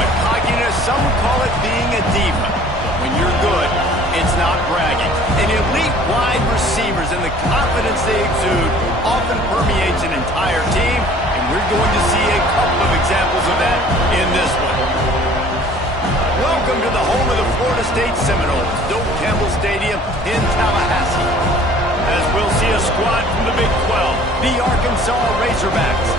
it cockiness. Some would call it being a diva. But when you're good, it's not bragging. And elite wide receivers and the confidence they exude often permeates an entire team, and we're going to see a couple of examples of that in this one. Welcome to the home of the Florida State Seminoles, Doak Campbell Stadium in Tallahassee. As we'll see a squad from the Big 12, the Arkansas Razorbacks,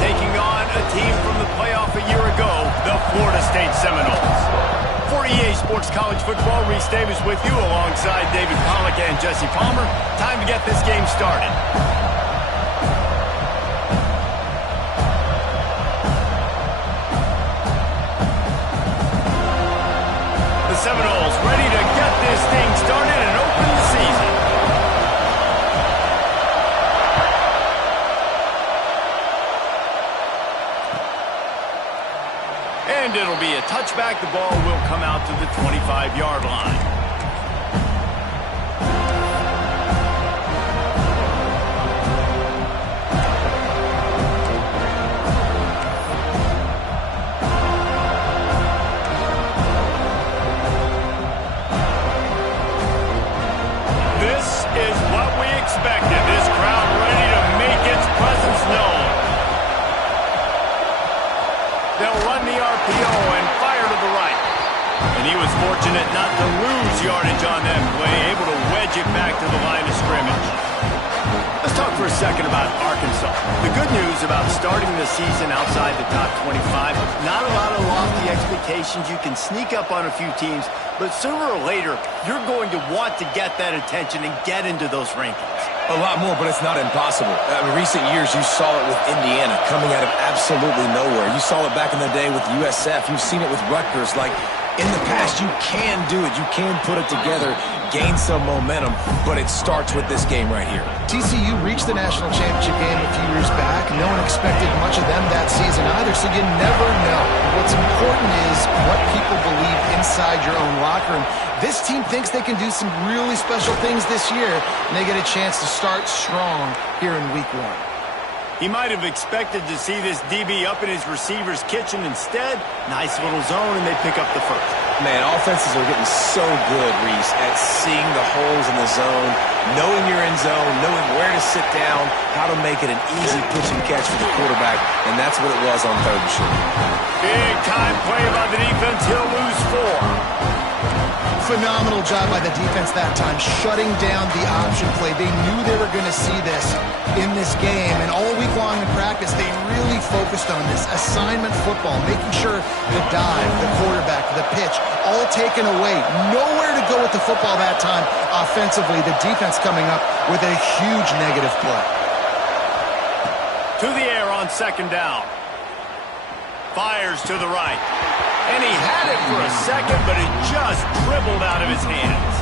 taking on a team from the playoff a year ago, the Florida State Seminoles. For EA Sports College Football, Reese Davis with you alongside David Pollack and Jesse Palmer. Time to get this game started. The Seminoles ready to get this thing started and open the season. And it'll be a touchback. The ball will come out to the 25-yard line. This is what we expected. This crowd ready to make its presence known. They'll run the RPO and fire to the right. And he was fortunate not to lose yardage on that play, able to wedge it back to the line of scrimmage. Let's talk for a second about Arkansas. The good news about starting the season outside the top 25, not a lot of lofty expectations. You can sneak up on a few teams, but sooner or later, you're going to want to get that attention and get into those rankings. A lot more, but it's not impossible. In recent years, you saw it with Indiana coming out of absolutely nowhere. You saw it back in the day with USF. You've seen it with Rutgers. Like, in the past, you can do it. You can put it together, gain some momentum, but it starts with this game right here. TCU reached the national championship game a few years back. No one expected much of them that season either, so you never know. What's important is what people believe inside your own locker room. This team thinks they can do some really special things this year, and they get a chance to start strong here in week 1. He might have expected to see this DB up in his receiver's kitchen. Instead, nice little zone, and they pick up the first. Man, offenses are getting so good, Reese, at seeing the holes in the zone, knowing you're in zone, knowing where to sit down, how to make it an easy pitch and catch for the quarterback, and that's what it was on 3rd and short. Big time play by the defense. He'll lose 4. Phenomenal job by the defense that time, shutting down the option play. They knew they were going to see this in this game, and all week long in practice, they really focused on this assignment football, making sure the dive, the quarterback, the pitch, all taken away. Nowhere to go with the football that time offensively. The defense coming up with a huge negative play. To the air on 2nd down. Fires to the right. And he had it for a second, but it just dribbled out of his hands.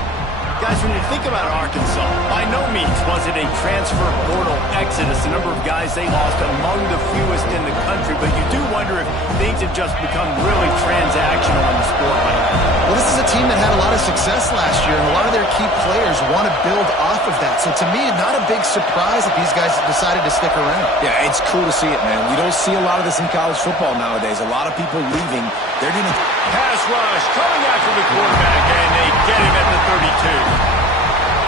Guys, when you think about Arkansas, by no means was it a transfer portal exodus. The number of guys they lost among the fewest in the country, but you do wonder if things have just become really transactional in the sport right now. Well, this is a team that had a lot of success last year, and a lot of their key players want to build off of that. So to me, not a big surprise that these guys decided to stick around. Yeah, it's cool to see it, man. You don't see a lot of this in college football nowadays. A lot of people leaving. They're going to pass rush coming after the quarterback, and they get him at the 32.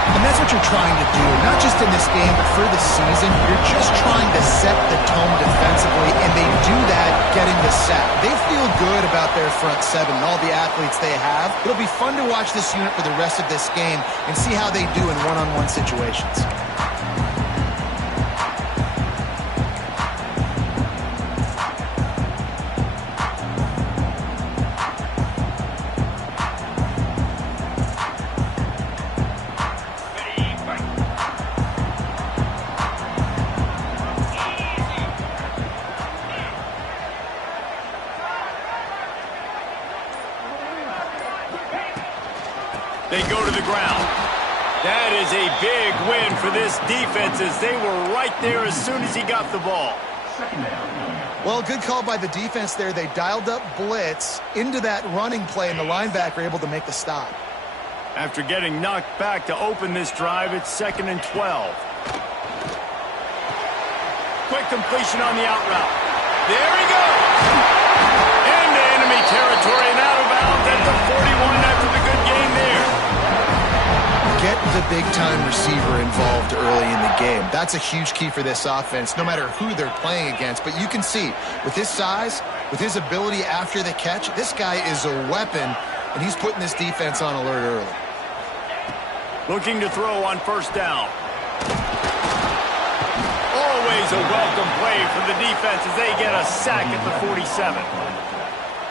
And that's what you're trying to do, not just in this game, but for the season. You're just trying to set the tone defensively, and they do that getting the sack. They feel good about their front seven and all the athletes they have. It'll be fun to watch this unit for the rest of this game and see how they do in one-on-one situations. They go to the ground. That is a big win for this defense as they were right there as soon as he got the ball. Well, good call by the defense there. They dialed up blitz into that running play, and the linebacker able to make the stop. After getting knocked back to open this drive, it's 2nd and 12. Quick completion on the out route. There he goes! End-to-enemy big-time receiver involved early in the game. That's a huge key for this offense, no matter who they're playing against. But you can see, with his size, with his ability after the catch, this guy is a weapon, and he's putting this defense on alert early. Looking to throw on first down. Always a welcome play for the defense as they get a sack at the 47.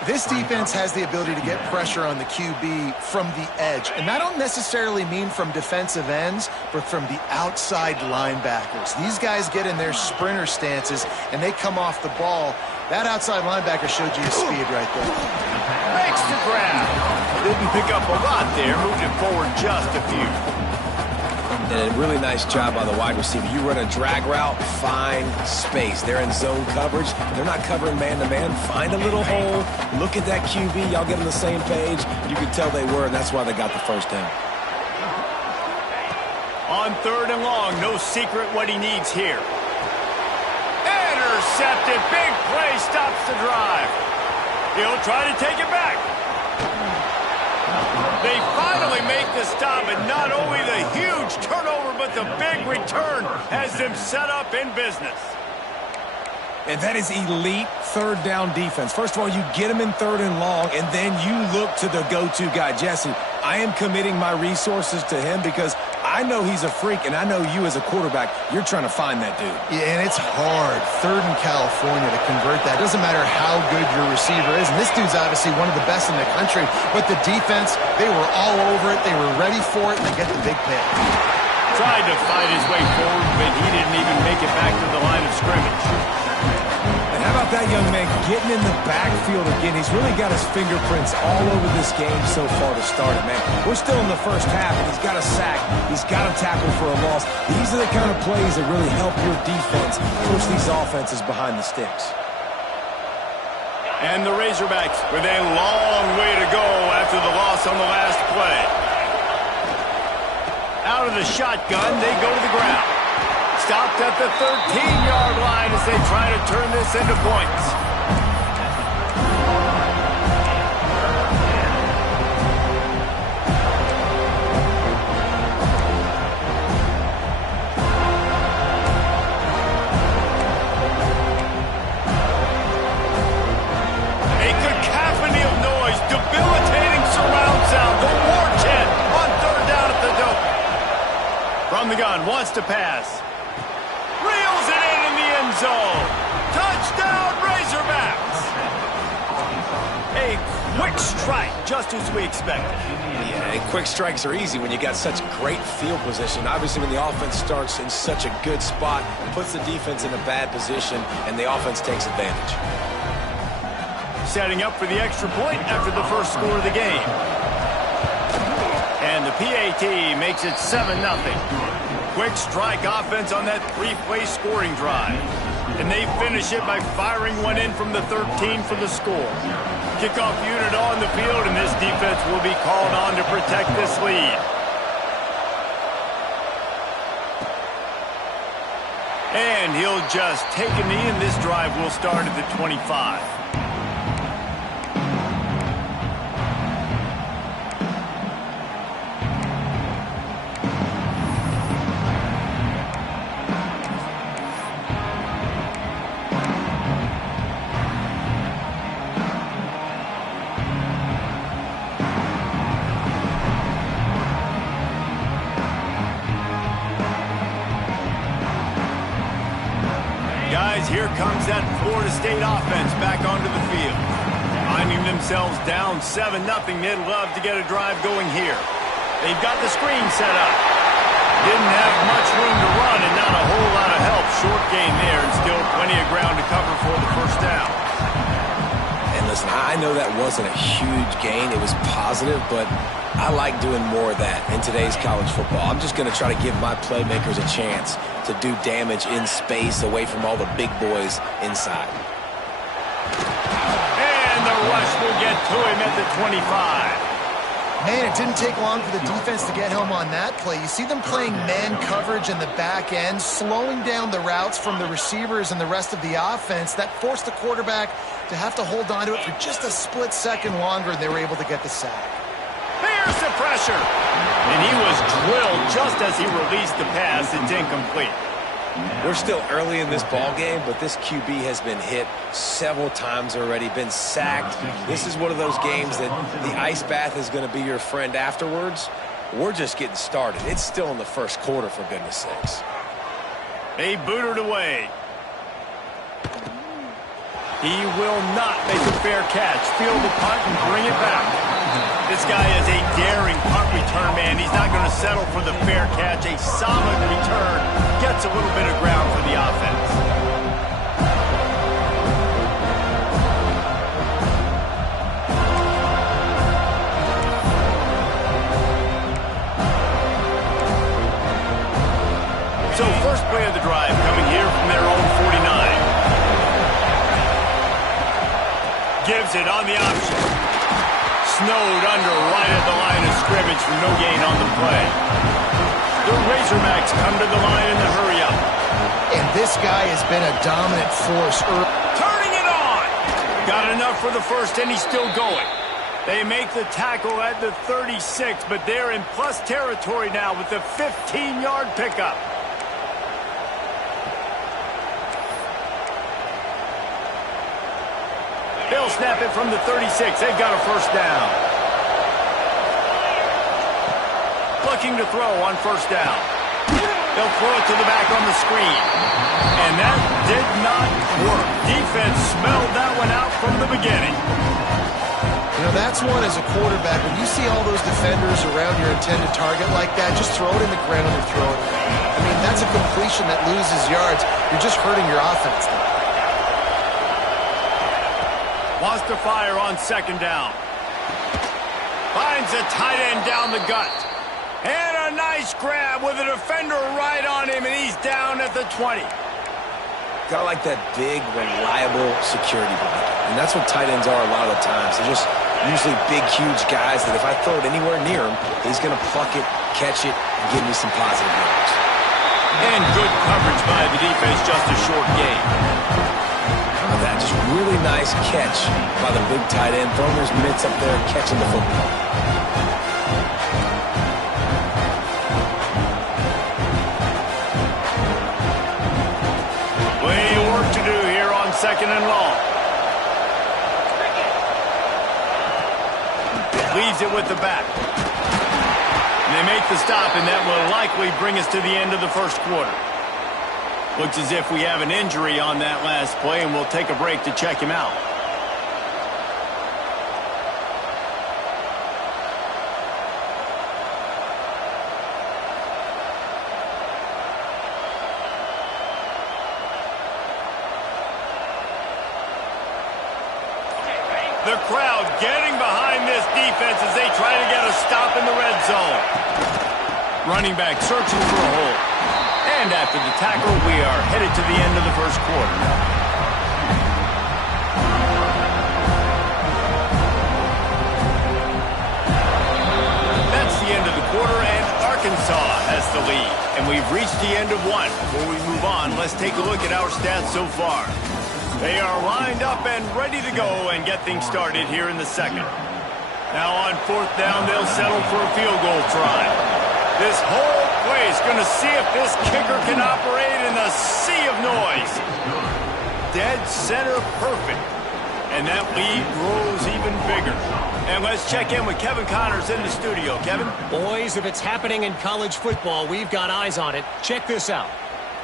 This defense has the ability to get pressure on the QB from the edge. And I don't necessarily mean from defensive ends, but from the outside linebackers. These guys get in their sprinter stances, and they come off the ball. That outside linebacker showed you his speed right there. Makes the grab. Didn't pick up a lot there. Moved it forward just a few. And a really nice job by the wide receiver. You run a drag route, find space. They're in zone coverage. They're not covering man-to-man. Find a little hole. Look at that QB. Y'all get on the same page. You can tell they were, and that's why they got the first down. On third and long, no secret what he needs here. Intercepted. Big play stops the drive. He'll try to take it back. They finally make the stop, and not only the huge turnover, but the big return has them set up in business. And that is elite third down defense. First of all, you get them in third and long, and then you look to the go-to guy, Jesse. I am committing my resources to him because I know he's a freak, and I know you as a quarterback, you're trying to find that dude. Yeah, and it's hard, third in California, to convert that. Doesn't matter how good your receiver is, and this dude's obviously one of the best in the country, but the defense, they were all over it, they were ready for it, and they get the big pick. Tried to fight his way forward, but he didn't even make it back to the line of scrimmage. And how about that young man getting in the backfield again? He's really got his fingerprints all over this game so far to start it, man. We're still in the first half, and he's got a sack. He's got a tackle for a loss. These are the kind of plays that really help your defense push these offenses behind the sticks. And the Razorbacks with a long way to go after the loss on the last play. Out of the shotgun, they go to the ground. Stopped at the 13-yard line as they try to turn this into points. A cacophony of noise, debilitating surround sound, the war chant on third down at the dome. From the gun, wants to pass. Reels it in the end zone. Touchdown, Razorbacks. A quick strike, just as we expected. Yeah, and quick strikes are easy when you got such great field position. Obviously, when the offense starts in such a good spot, it puts the defense in a bad position, and the offense takes advantage. Setting up for the extra point after the first score of the game. And the PAT makes it 7-0. Quick strike offense on that three-play scoring drive. And they finish it by firing one in from the 13 for the score. Kickoff unit on the field, and this defense will be called on to protect this lead. And he'll just take a knee, and this drive will start at the 25. Here comes that Florida State offense back onto the field. Finding themselves down 7-0, they'd love to get a drive going here. They've got the screen set up. Didn't have much room to run and not a whole lot of help. Short gain there and still plenty of ground to cover for the first down. And listen, I know that wasn't a huge gain. It was positive, but I like doing more of that in today's college football. I'm just going to try to give my playmakers a chance to do damage in space away from all the big boys inside. And the rush will get to him at the 25. Man, it didn't take long for the defense to get home on that play. You see them playing man coverage in the back end, slowing down the routes from the receivers and the rest of the offense. That forced the quarterback to have to hold on to it for just a split second longer, and they were able to get the sack. Here's the pressure. And he was drilled just as he released the pass. It's incomplete. We're still early in this ball game, but this QB has been hit several times already, been sacked. This is one of those games that the ice bath is going to be your friend afterwards. We're just getting started. It's still in the first quarter, for goodness sakes. They booted away. He will not make a fair catch. Field the punt and bring it back. This guy is a daring punt return man. He's not going to settle for the fair catch. A solid return gets a little bit of ground for the offense. So first play of the drive coming here from their own 49. Gives it on the option. Snowed under right at the line of scrimmage for no gain on the play. The Razorbacks come to the line in the hurry up. And this guy has been a dominant force. Turning it on! Got enough for the first, and he's still going. They make the tackle at the 36, but they're in plus territory now with the 15-yard pickup. They'll snap it from the 36. They've got a first down. Looking to throw on first down. They'll throw it to the back on the screen. And that did not work. Defense smelled that one out from the beginning. You know, that's one as a quarterback. When you see all those defenders around your intended target like that, just throw it in the ground or throw it away. I mean, that's a completion that loses yards. You're just hurting your offense now. Wants to fire on second down. Finds a tight end down the gut. And a nice grab with a defender right on him, and he's down at the 20. Got like that big, reliable security blanket. And that's what tight ends are a lot of the times. They're just usually big, huge guys that if I throw it anywhere near him, he's going to pluck it, catch it, and give me some positive yards. And good coverage by the defense, just a short gain. That just really nice catch by the big tight end, throwing his mitts up there, catching the football. Plenty of work to do here on second and long. Leaves it with the back. And they make the stop, and that will likely bring us to the end of the first quarter. Looks as if we have an injury on that last play, and we'll take a break to check him out. The crowd getting behind this defense as they try to get a stop in the red zone. Running back searching for a hole. And after the tackle, we are headed to the end of the first quarter. That's the end of the quarter, and Arkansas has the lead. And we've reached the end of one. Before we move on, let's take a look at our stats so far. They are lined up and ready to go and get things started here in the second. Now on fourth down, they'll settle for a field goal try. This whole play is going to see if this kicker can operate in the sea of noise. Dead center perfect. And that lead grows even bigger. And let's check in with Kevin Connors in the studio. Kevin? Boys, if it's happening in college football, we've got eyes on it. Check this out.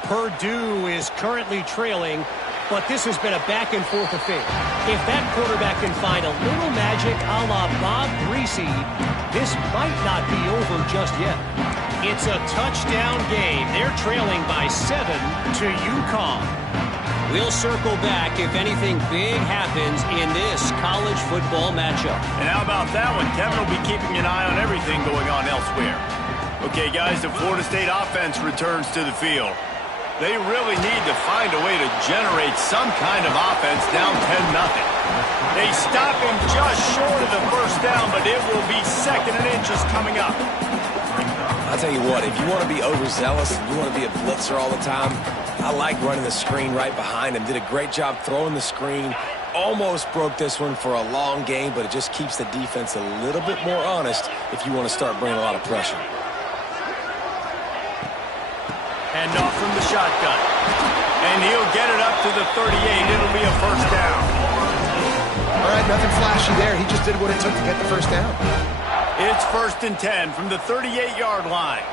Purdue is currently trailing, but this has been a back-and-forth affair. If that quarterback can find a little magic a la Bob Greasy, this might not be over just yet. It's a touchdown game. They're trailing by 7 to UConn. We'll circle back if anything big happens in this college football matchup. And how about that one? Kevin will be keeping an eye on everything going on elsewhere. Okay, guys, the Florida State offense returns to the field. They really need to find a way to generate some kind of offense down 10-0. They stop him just short of the first down, but it will be second and inches coming up. I'll tell you what, if you want to be overzealous and you want to be a blitzer all the time, I like running the screen right behind him. Did a great job throwing the screen, almost broke this one for a long game, but it just keeps the defense a little bit more honest if you want to start bringing a lot of pressure. And off from the shotgun. And he'll get it up to the 38. It'll be a first down. All right, nothing flashy there. He just did what it took to get the first down. It's 1st and 10 from the 38-yard line.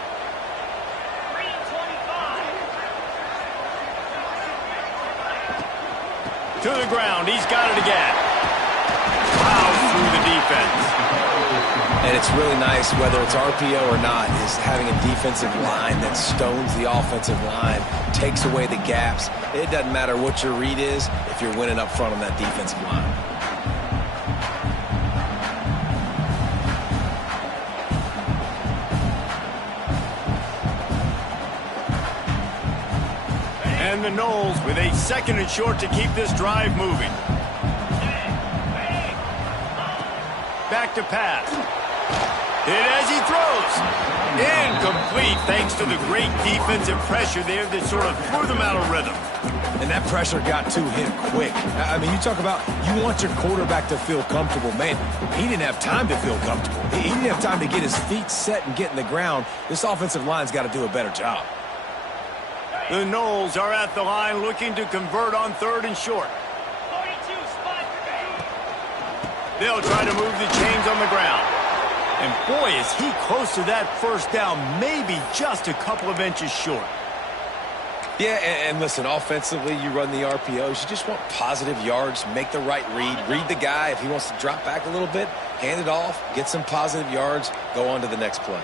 To the ground. He's got it again. Plows through the defense. And it's really nice, whether it's RPO or not, is having a defensive line that stones the offensive line, takes away the gaps. It doesn't matter what your read is if you're winning up front on that defensive line. And the Noles with a 2nd and short to keep this drive moving. Back to pass. Hit as he throws. Incomplete thanks to the great defensive pressure there that sort of threw them out of rhythm. And that pressure got to him quick. I mean, you talk about you want your quarterback to feel comfortable. Man, he didn't have time to feel comfortable. He didn't have time to get his feet set and get in the ground. This offensive line's got to do a better job. The Noles are at the line looking to convert on 3rd and short. They'll try to move the chains on the ground. And boy, is he close to that first down, maybe just a couple of inches short. Yeah, and listen, offensively, you run the RPOs. You just want positive yards, make the right read the guy. If he wants to drop back a little bit, hand it off, get some positive yards, go on to the next play.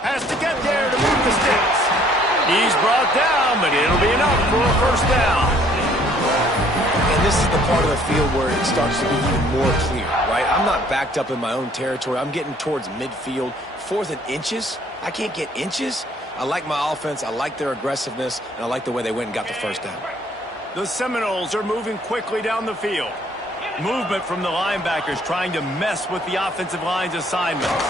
Has to get there to move the sticks. He's brought down, but it'll be enough for a first down. And this is the part of the field where it starts to be even more clear, right? I'm not backed up in my own territory. I'm getting towards midfield. 4th and inches. I can't get inches. I like my offense. I like their aggressiveness, and I like the way they went and got the first down. The Seminoles are moving quickly down the field. Movement from the linebackers trying to mess with the offensive line's assignments.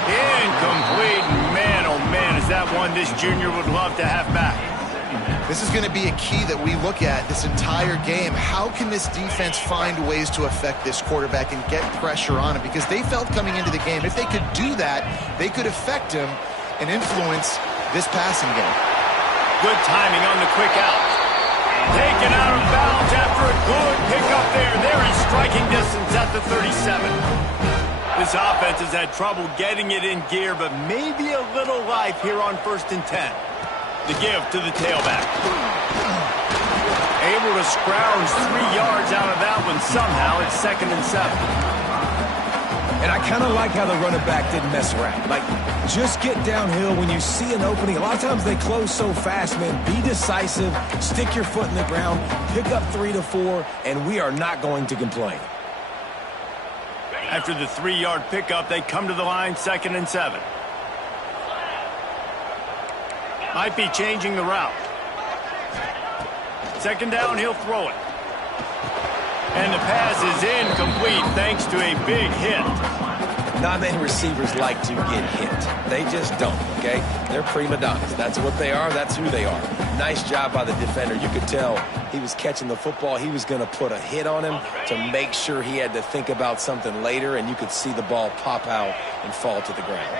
Incomplete. Man, oh man, is that one this junior would love to have back. This is going to be a key that we look at this entire game. How can this defense find ways to affect this quarterback and get pressure on him? Because they felt coming into the game, if they could do that, they could affect him and influence this passing game. Good timing on the quick out. Taken out of bounds after a good pickup there. They're in striking distance at the 37. This offense has had trouble getting it in gear, but maybe a little life here on 1st and 10. The give to the tailback. Able to scrounge 3 yards out of that one somehow. It's 2nd and 7. And I kind of like how the running back didn't mess around. Like, just get downhill when you see an opening. A lot of times they close so fast, man. Be decisive, stick your foot in the ground, pick up 3 to 4, and we are not going to complain. After the 3-yard pickup, they come to the line, 2nd and 7. Might be changing the route. 2nd down, he'll throw it. And the pass is incomplete thanks to a big hit. Not many receivers like to get hit. They just don't, okay? They're prima donnas. That's what they are. That's who they are. Nice job by the defender. You could tell he was catching the football. He was going to put a hit on him to make sure he had to think about something later, and you could see the ball pop out and fall to the ground.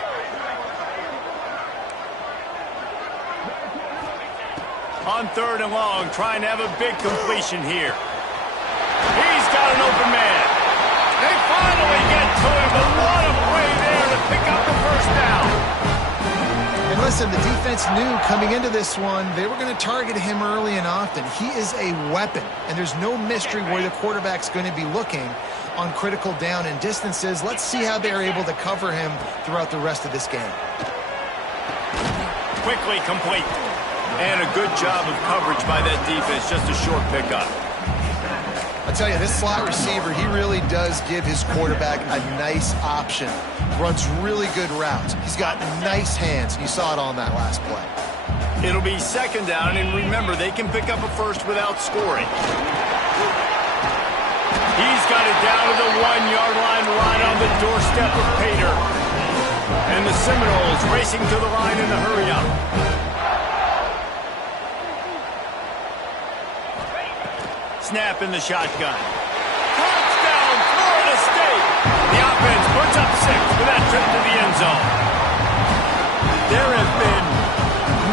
On 3rd and long, trying to have a big completion here. He's got an open man. They finally get to him, but what a play there to pick up the first down. And listen, the defense knew coming into this one, they were going to target him early and often. He is a weapon, and there's no mystery where the quarterback's going to be looking on critical down and distances. Let's see how they're able to cover him throughout the rest of this game. Quickly complete. And a good job of coverage by that defense, just a short pickup. I tell you, this slot receiver, he really does give his quarterback a nice option. Runs really good routes. He's got nice hands, and you saw it on that last play. It'll be 2nd down, and remember, they can pick up a first without scoring. He's got it down to the 1-yard line right on the doorstep of Pater. And the Seminoles racing to the line in the hurry-up. Snap in the shotgun. Touchdown, Florida State! The offense puts up 6 for that trip to the end zone. There have been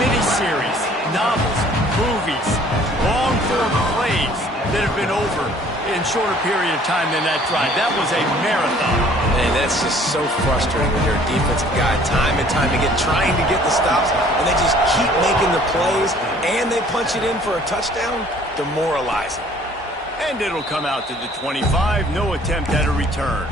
miniseries, novels, movies, long-form plays that have been over in shorter period of time than that drive. That was a marathon. Man, that's just so frustrating when you're a defensive guy, time and time again, trying to get the stops, and they just keep making the plays, and they punch it in for a touchdown. Demoralizing. And it'll come out to the 25. No attempt at a return.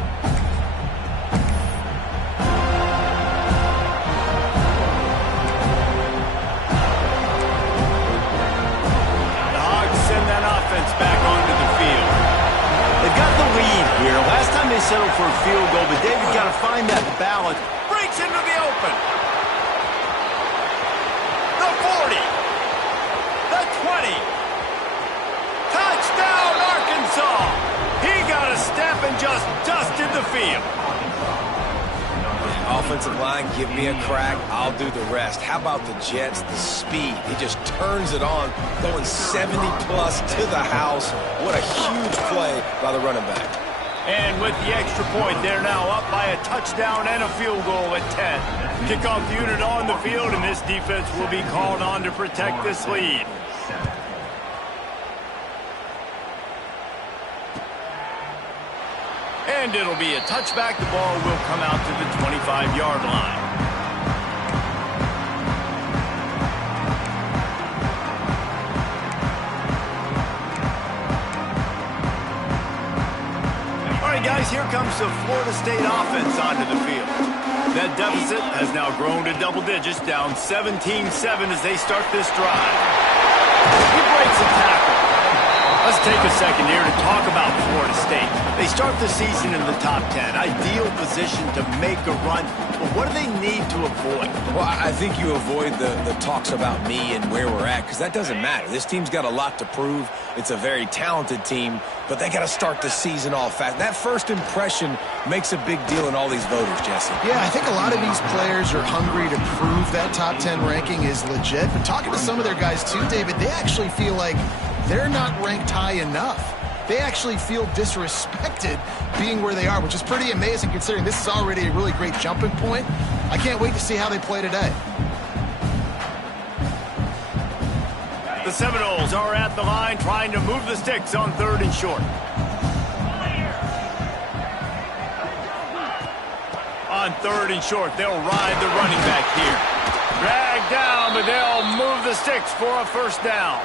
The Hogs send that offense back onto the field. They've got the lead here. Last time they settled for a field goal, but David's got to find that balance. Breaks into the open. The 40. The 20. Touchdown, Arkansas! He got a step and just dusted the field. Offensive line, give me a crack. I'll do the rest. How about the Jets? The speed. He just turns it on, going 70-plus to the house. What a huge play by the running back. And with the extra point, they're now up by a touchdown and a field goal at 10. Kickoff unit on the field, and this defense will be called on to protect this lead. And it'll be a touchback. The ball will come out to the 25-yard line. All right, guys, here comes the Florida State offense onto the field. That deficit has now grown to double digits, down 17-7 as they start this drive. He breaks a tackle. Let's take a second here to talk about Florida State. They start the season in the top 10. Ideal position to make a run. But what do they need to avoid? Well, I think you avoid the talks about me and where we're at, because that doesn't matter. This team's got a lot to prove. It's a very talented team, but they got to start the season off fast. That first impression makes a big deal in all these voters, Jesse. Yeah, I think a lot of these players are hungry to prove that top 10 ranking is legit. But talking to some of their guys too, David, they actually feel like they're not ranked high enough. They actually feel disrespected being where they are, which is pretty amazing considering this is already a really great jumping point. I can't wait to see how they play today. The Seminoles are at the line trying to move the sticks on 3rd and short. On 3rd and short, they'll ride the running back here. Dragged down, but they'll move the sticks for a first down.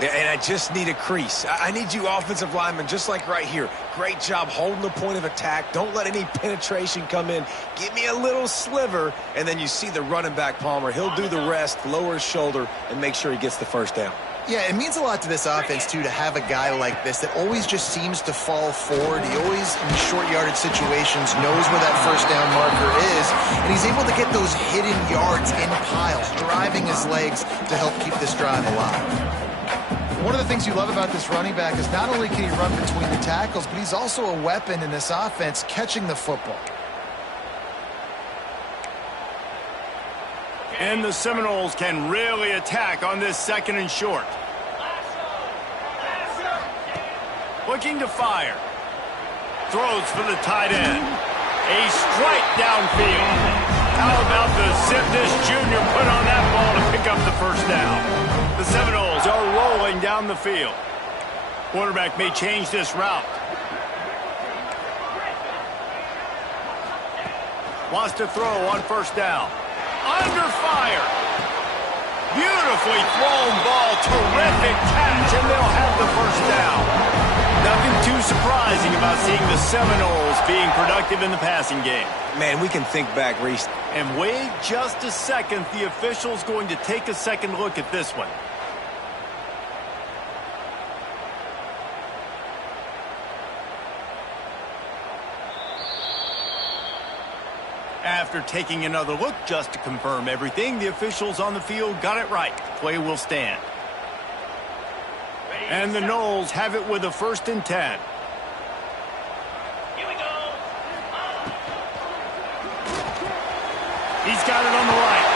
Yeah, and I just need a crease. I need you offensive linemen, just like right here. Great job holding the point of attack. Don't let any penetration come in. Give me a little sliver, and then you see the running back, Palmer. He'll do the rest, lower his shoulder, and make sure he gets the first down. Yeah, it means a lot to this offense, too, to have a guy like this that always just seems to fall forward. He always, in short yardage situations, knows where that first down marker is, and he's able to get those hidden yards in piles, driving his legs to help keep this drive alive. One of the things you love about this running back is not only can he run between the tackles, but he's also a weapon in this offense catching the football. And the Seminoles can really attack on this 2nd and short. Looking to fire. Throws for the tight end. A strike downfield. How about the zip this junior put on that ball to pick up the first down? The Seminoles are rolling down the field. Quarterback may change this route. Wants to throw on first down. Under fire. Beautifully thrown ball. Terrific catch, and they'll have the first down. Nothing too surprising about seeing the Seminoles being productive in the passing game. Man, we can think back, Reese. And wait just a second. The official's going to take a second look at this one. After taking another look just to confirm everything, the officials on the field got it right. Play will stand. And the Noles have it with a 1st and 10. He's got it on the right.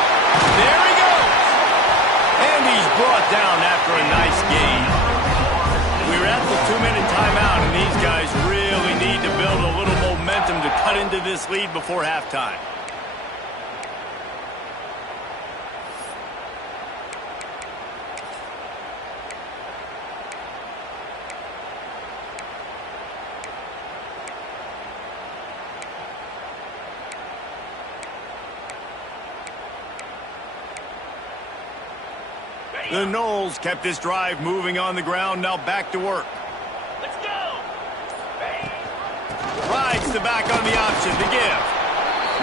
There he goes. And he's brought down after a nice gain. We're at the 2-minute timeout, and these guys really need to build a little momentum to cut into this lead before halftime. The Noles kept this drive moving on the ground. Now back to work. Let's go! Rides the back on the option to give.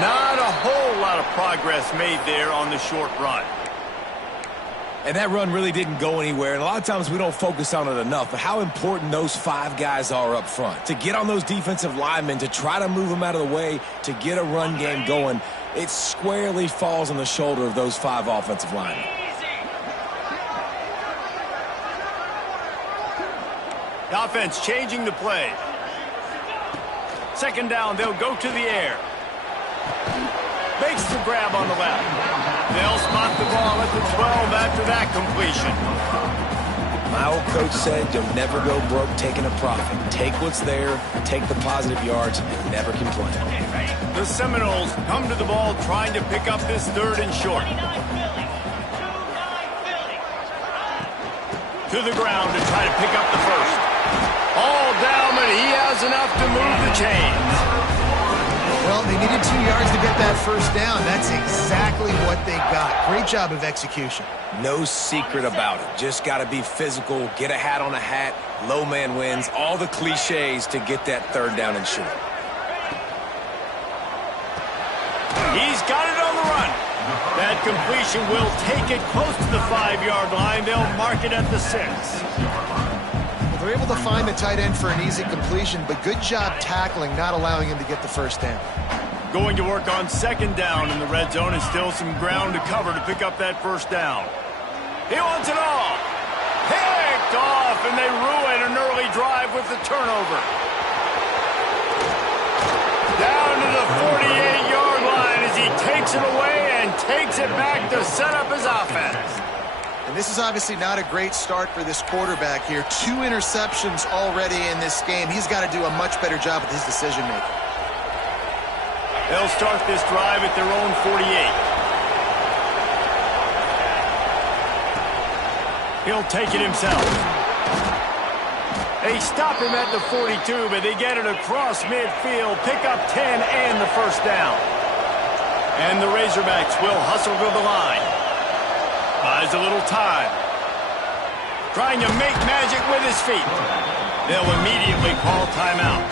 Not a whole lot of progress made there on the short run. And that run really didn't go anywhere. And a lot of times we don't focus on it enough. But how important those 5 guys are up front. To get on those defensive linemen, to try to move them out of the way, to get a run game going, it squarely falls on the shoulder of those 5 offensive linemen. The offense changing the play. Second down, they'll go to the air. Makes the grab on the left. They'll spot the ball at the 12 after that completion. My old coach said you'll never go broke taking a profit. Take what's there, take the positive yards, and never complain. The Seminoles come to the ball trying to pick up this 3rd and short. To the ground to try to pick up the first. All down, but he has enough to move the chains. Well, they needed 2 yards to get that first down. That's exactly what they got. Great job of execution. No secret about it. Just got to be physical, get a hat on a hat, low man wins, all the cliches to get that 3rd down and short. He's got it on the run. That completion will take it close to the 5-yard line. They'll mark it at the 6. They're able to find the tight end for an easy completion, but good job tackling, not allowing him to get the first down. Going to work on 2nd down in the red zone, and still some ground to cover to pick up that first down. He wants it all. Picked off, and they ruin an early drive with the turnover. Down to the 48-yard line as he takes it away and takes it back to set up his offense. And this is obviously not a great start for this quarterback here. 2 interceptions already in this game. He's got to do a much better job with his decision-making. They'll start this drive at their own 48. He'll take it himself. They stop him at the 42, but they get it across midfield, pick up 10 and the first down. And the Razorbacks will hustle to the line. Buys a little time. Trying to make magic with his feet. They'll immediately call timeout.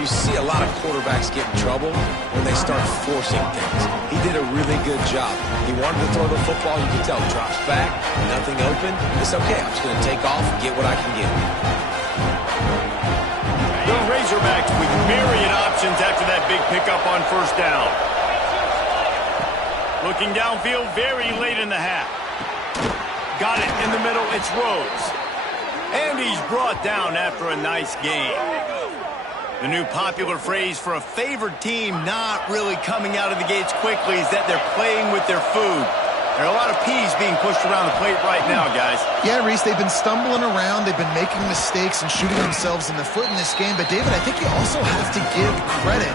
You see a lot of quarterbacks get in trouble when they start forcing things. He did a really good job. He wanted to throw the football. You can tell drops back, nothing open. It's okay. I'm just going to take off and get what I can get. The Razorbacks with myriad options after that big pickup on first down. Looking downfield very late in the half. Got it in the middle. It's Rhodes. And he's brought down after a nice game. The new popular phrase for a favored team not really coming out of the gates quickly is that they're playing with their food. There are a lot of peas being pushed around the plate right now, guys. Yeah, Reese, they've been stumbling around. They've been making mistakes and shooting themselves in the foot in this game. But, David, I think you also have to give credit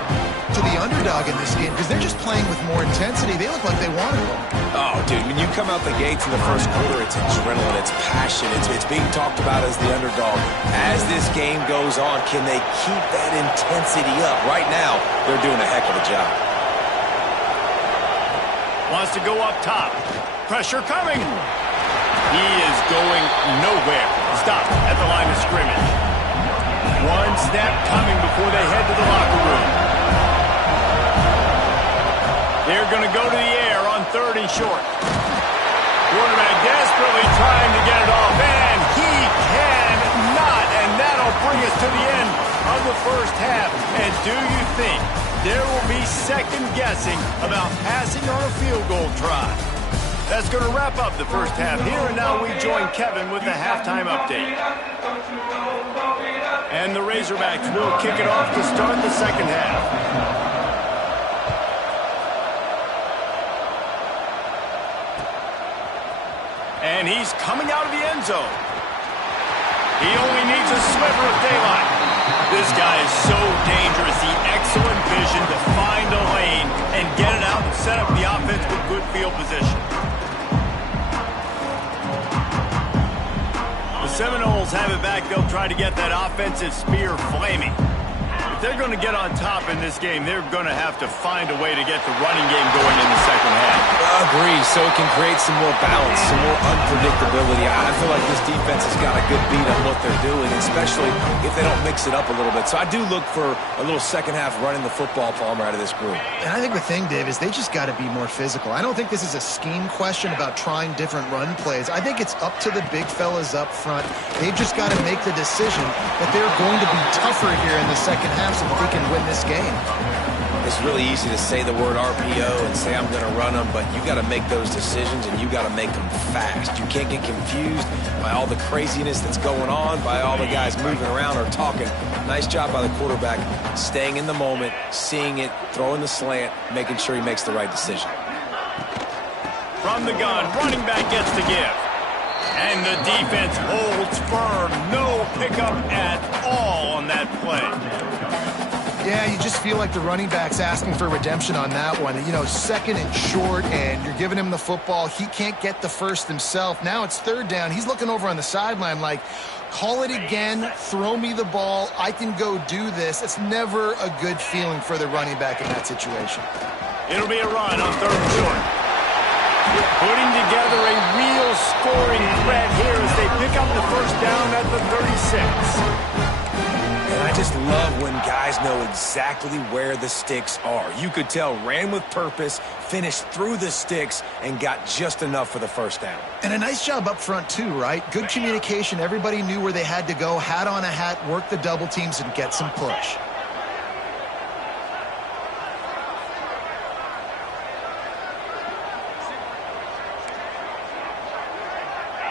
to the underdog in this game because they're just playing with more intensity. They look like they want it. Oh, dude, when you come out the gates in the first quarter, it's adrenaline, it's passion, it's being talked about as the underdog. As this game goes on, can they keep that intensity up? Right now, they're doing a heck of a job. Wants to go up top. Pressure coming. He is going nowhere. Stop at the line of scrimmage. One snap coming before they head to the locker room. They're going to go to the air on 3rd and short. Quarterback desperately trying to get it off, and he cannot, and that'll bring us to the end of the first half. And do you think there will be second guessing about passing on a field goal try? That's going to wrap up the first half here, and now we join Kevin with the halftime update. And the Razorbacks will kick it off to start the second half. And he's coming out of the end zone. He only needs a sliver of daylight. This guy is so dangerous. The excellent vision to find a lane and get it out and set up the offense with good field position. The Seminoles have it back. They'll try to get that offensive spear flaming. If they're going to get on top in this game, they're going to have to find a way to get the running game going in the second half. Agree, so it can create some more balance, some more unpredictability. I feel like this defense has got a good beat on what they're doing, especially if they don't mix it up a little bit. So I do look for a little second half running the football, Palmer, out of this group. And I think the thing, Dave, is they just got to be more physical. I don't think this is a scheme question about trying different run plays. I think it's up to the big fellas up front. They've just got to make the decision that they're going to be tougher here in the second half so that they can win this game. It's really easy to say the word RPO and say I'm going to run them, but you got to make those decisions and you got to make them fast. You can't get confused by all the craziness that's going on, by all the guys moving around or talking. Nice job by the quarterback, staying in the moment, seeing it, throwing the slant, making sure he makes the right decision. From the gun, running back gets the give. And the defense holds firm. No pickup at all on that play. Yeah, you just feel like the running back's asking for redemption on that one. You know, second and short, and you're giving him the football. He can't get the first himself. Now it's third down. He's looking over on the sideline like, call it again, throw me the ball, I can go do this. It's never a good feeling for the running back in that situation. It'll be a run on third and short. Putting together a real scoring threat here as they pick up the first down at the 36. And I just love when guys know exactly where the sticks are. You could tell ran with purpose, finished through the sticks, and got just enough for the first down. And a nice job up front too, right? Good communication. Everybody knew where they had to go, hat on a hat, work the double teams, and get some push.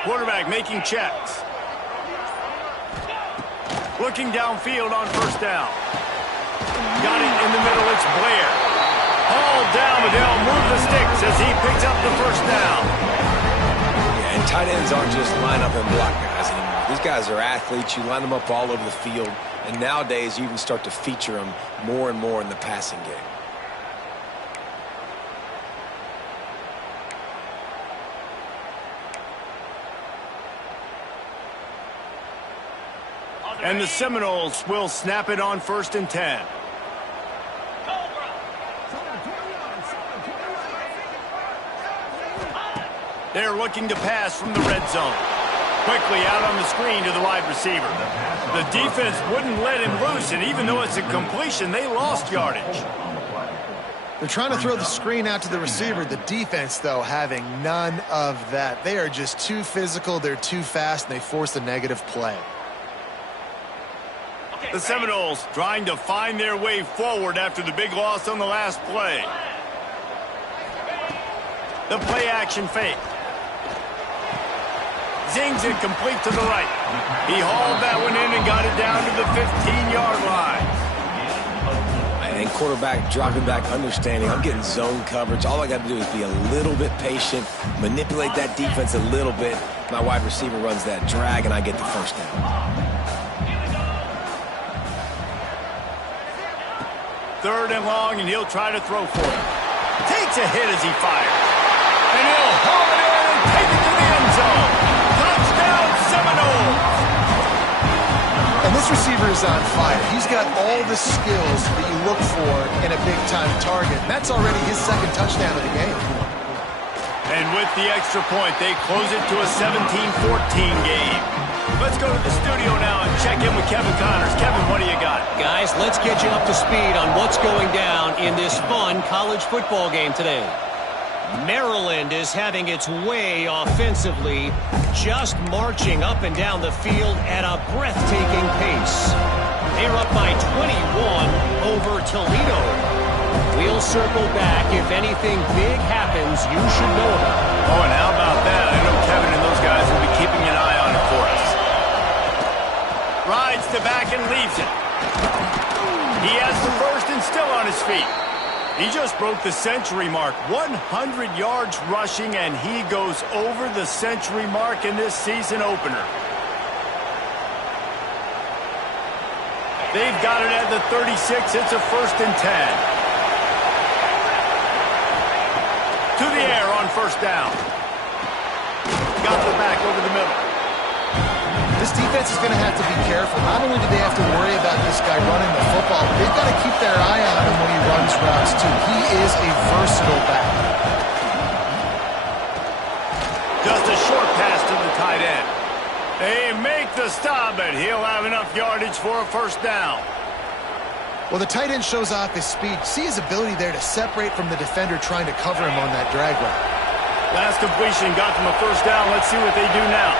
Quarterback making checks. Looking downfield on first down. Got it in the middle, it's Blair. Hauled down, but they'll move the sticks as he picks up the first down. Yeah, and tight ends aren't just line up and block guys anymore. These guys are athletes. You line them up all over the field. And nowadays, you can start to feature them more and more in the passing game. And the Seminoles will snap it on first and 10. They're looking to pass from the red zone. Quickly out on the screen to the wide receiver. The defense wouldn't let him loose, and even though it's a completion, they lost yardage. They're trying to throw the screen out to the receiver. The defense, though, having none of that. They are just too physical, they're too fast, and they force a negative play. The Seminoles trying to find their way forward after the big loss on the last play. The play-action fake. Zings it complete to the right. He hauled that one in and got it down to the 15-yard line. And quarterback dropping back, understanding I'm getting zone coverage. All I got to do is be a little bit patient, manipulate that defense a little bit. My wide receiver runs that drag, and I get the first down. Third and long, and he'll try to throw for it. Takes a hit as he fires. And he'll haul it in and take it to the end zone. Touchdown, Seminoles! And this receiver is on fire. He's got all the skills that you look for in a big-time target. And that's already his second touchdown of the game. And with the extra point, they close it to a 17-14 game. Let's go to the studio now and check in with Kevin Connors. Kevin, what do you got? Guys, let's get you up to speed on what's going down in this fun college football game today. Maryland is having its way offensively, just marching up and down the field at a breathtaking pace. They're up by 21 over Toledo. We'll circle back if anything big happens you should know about. Oh, and how about that? I know Kevin and those guys will be keeping an eye on it for us. Rides to back and leaves it. He has the first and still on his feet. He just broke the century mark. 100 yards rushing, and he goes over the century mark in this season opener. They've got it at the 36. It's a 1st and 10. To the air on 1st down. Got the back over the middle. This defense is going to have to be careful. Not only do they have to worry about this guy running the football, but they've got to keep their eye on him when he runs routes, too. He is a versatile back. Just a short pass to the tight end. They make the stop, but he'll have enough yardage for a 1st down. Well, the tight end shows off his speed. See his ability there to separate from the defender trying to cover him on that drag route. Last completion got them a 1st down. Let's see what they do now.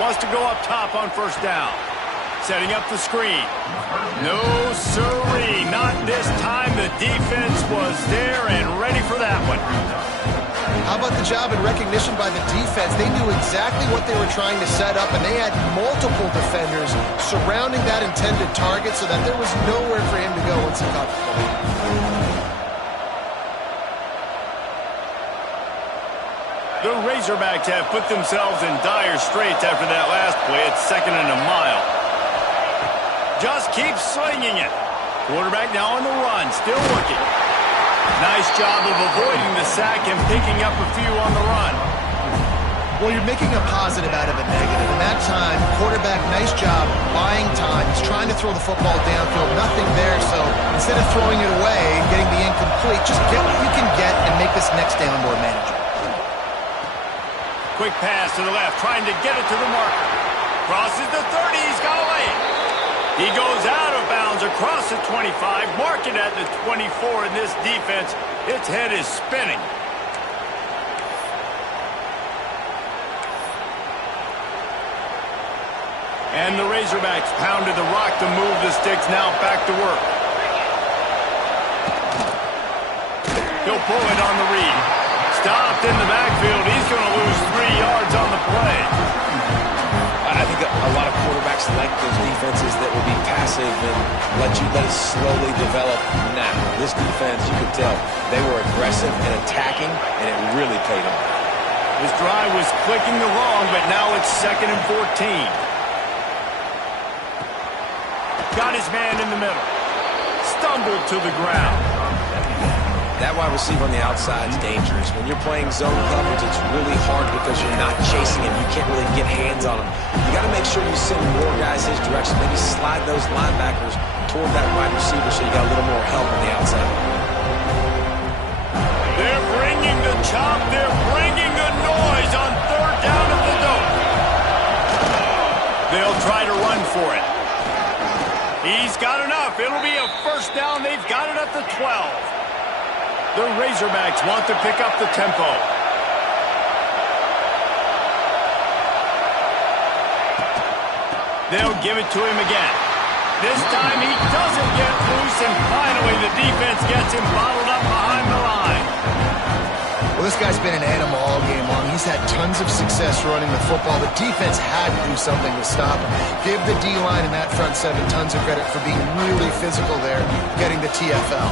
Wants to go up top on 1st down. Setting up the screen. No, sirree. Not this time. The defense was there and ready for that one. How about the job and recognition by the defense? They knew exactly what they were trying to set up, and they had multiple defenders surrounding that intended target so that there was nowhere for him to go once he caught the ball. The Razorbacks have put themselves in dire straits after that last play. It's 2nd and a mile. Just keep slinging it. Quarterback now on the run, still working. Nice job of avoiding the sack and picking up a few on the run. Well, you're making a positive out of a negative. In that time, quarterback, nice job buying time. He's trying to throw the football downfield. Nothing there, so instead of throwing it away and getting the incomplete, just get what you can get and make this next down more manageable. Quick pass to the left, trying to get it to the marker. Crosses the 30, he's got to lay it. He goes out of bounds across the 25, marking at the 24 in this defense. Its head is spinning. And the Razorbacks pounded the rock to move the sticks, now back to work. He'll pull it on the read. Stopped in the backfield. He's going to lose 3 yards on the play. I think a lot of quarterbacks like those defenses that will be passive and let it slowly develop. Now, this defense, you could tell, they were aggressive and attacking, and it really paid off. His drive was clicking along, but now it's 2nd and 14. Got his man in the middle. Stumbled to the ground. That wide receiver on the outside is dangerous. When you're playing zone coverage, it's really hard because you're not chasing him. You can't really get hands on him. You got to make sure you send more guys his direction. Maybe slide those linebackers toward that wide receiver so you got a little more help on the outside. They're bringing the chop. They're bringing the noise on 3rd down at the dome. They'll try to run for it. He's got enough. It'll be a 1st down. They've got it at the 12. The Razorbacks want to pick up the tempo. They'll give it to him again. This time he doesn't get loose, and finally the defense gets him bottled up behind the line. Well, this guy's been an animal all game long. He's had tons of success running the football. The defense had to do something to stop him. Give the D-line and that front 7 tons of credit for being really physical there, getting the TFL.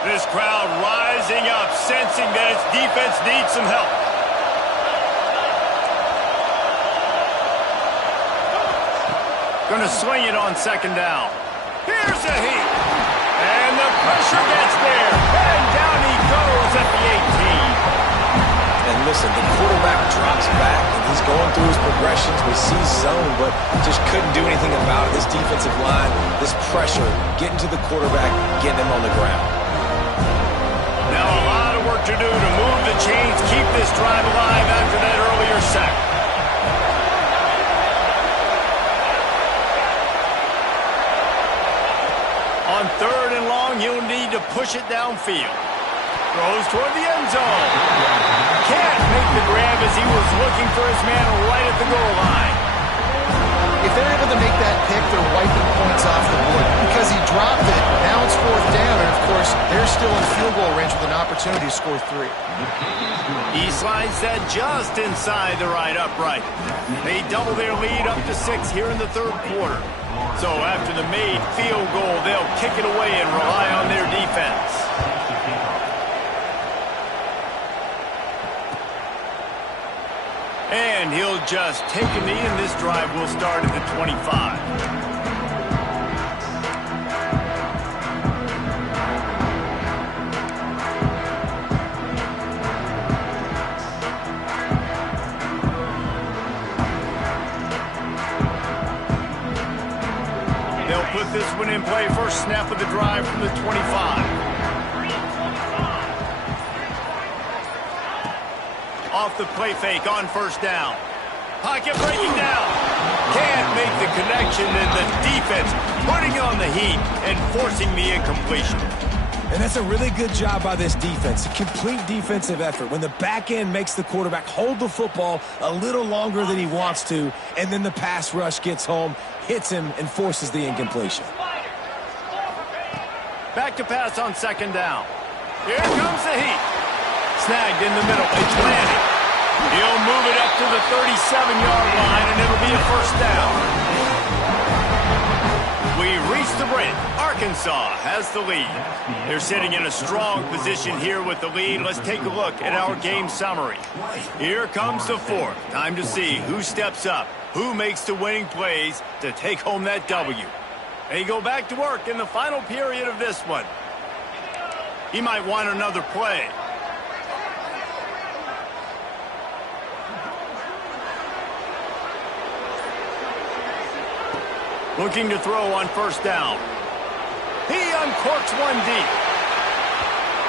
This crowd rising up, sensing that its defense needs some help. Going to swing it on 2nd down. Here's a heat. And the pressure gets there. And down he goes at the 18. And listen, the quarterback drops back, and he's going through his progressions. We see zone, but just couldn't do anything about it. This defensive line, this pressure, getting to the quarterback, getting him on the ground. Now a lot of work to do to move the chains, keep this drive alive after that earlier sack. On 3rd and long, he'll need to push it downfield. Throws toward the end zone. Can't make the grab as he was looking for his man right at the goal line. If if they're able to make that pick, they're wiping points off the board. Because he dropped it, now it's 4th down, and of course, they're still in field goal range with an opportunity to score 3. He slides that just inside the right upright. They double their lead up to 6 here in the 3rd quarter. So after the made field goal, they'll kick it away and rely on their defense. And he'll just take a knee, and this drive will start at the 25. They'll put this one in play. First snap of the drive from the 25. Off the play fake on 1st down. Pocket breaking down. Can't make the connection, and the defense putting on the heat and forcing the incompletion. And that's a really good job by this defense. A complete defensive effort. When the back end makes the quarterback hold the football a little longer than he wants to, and then the pass rush gets home, hits him, and forces the incompletion. Back to pass on 2nd down. Here comes the heat. Snagged in the middle. It's landing. He'll move it up to the 37-yard line, and it'll be a 1st down. We reach the break. Arkansas has the lead. They're sitting in a strong position here with the lead. Let's take a look at our game summary. Here comes the 4th. Time to see who steps up, who makes the winning plays to take home that W. They go back to work in the final period of this one. He might want another play. Looking to throw on 1st down. He uncorks one deep.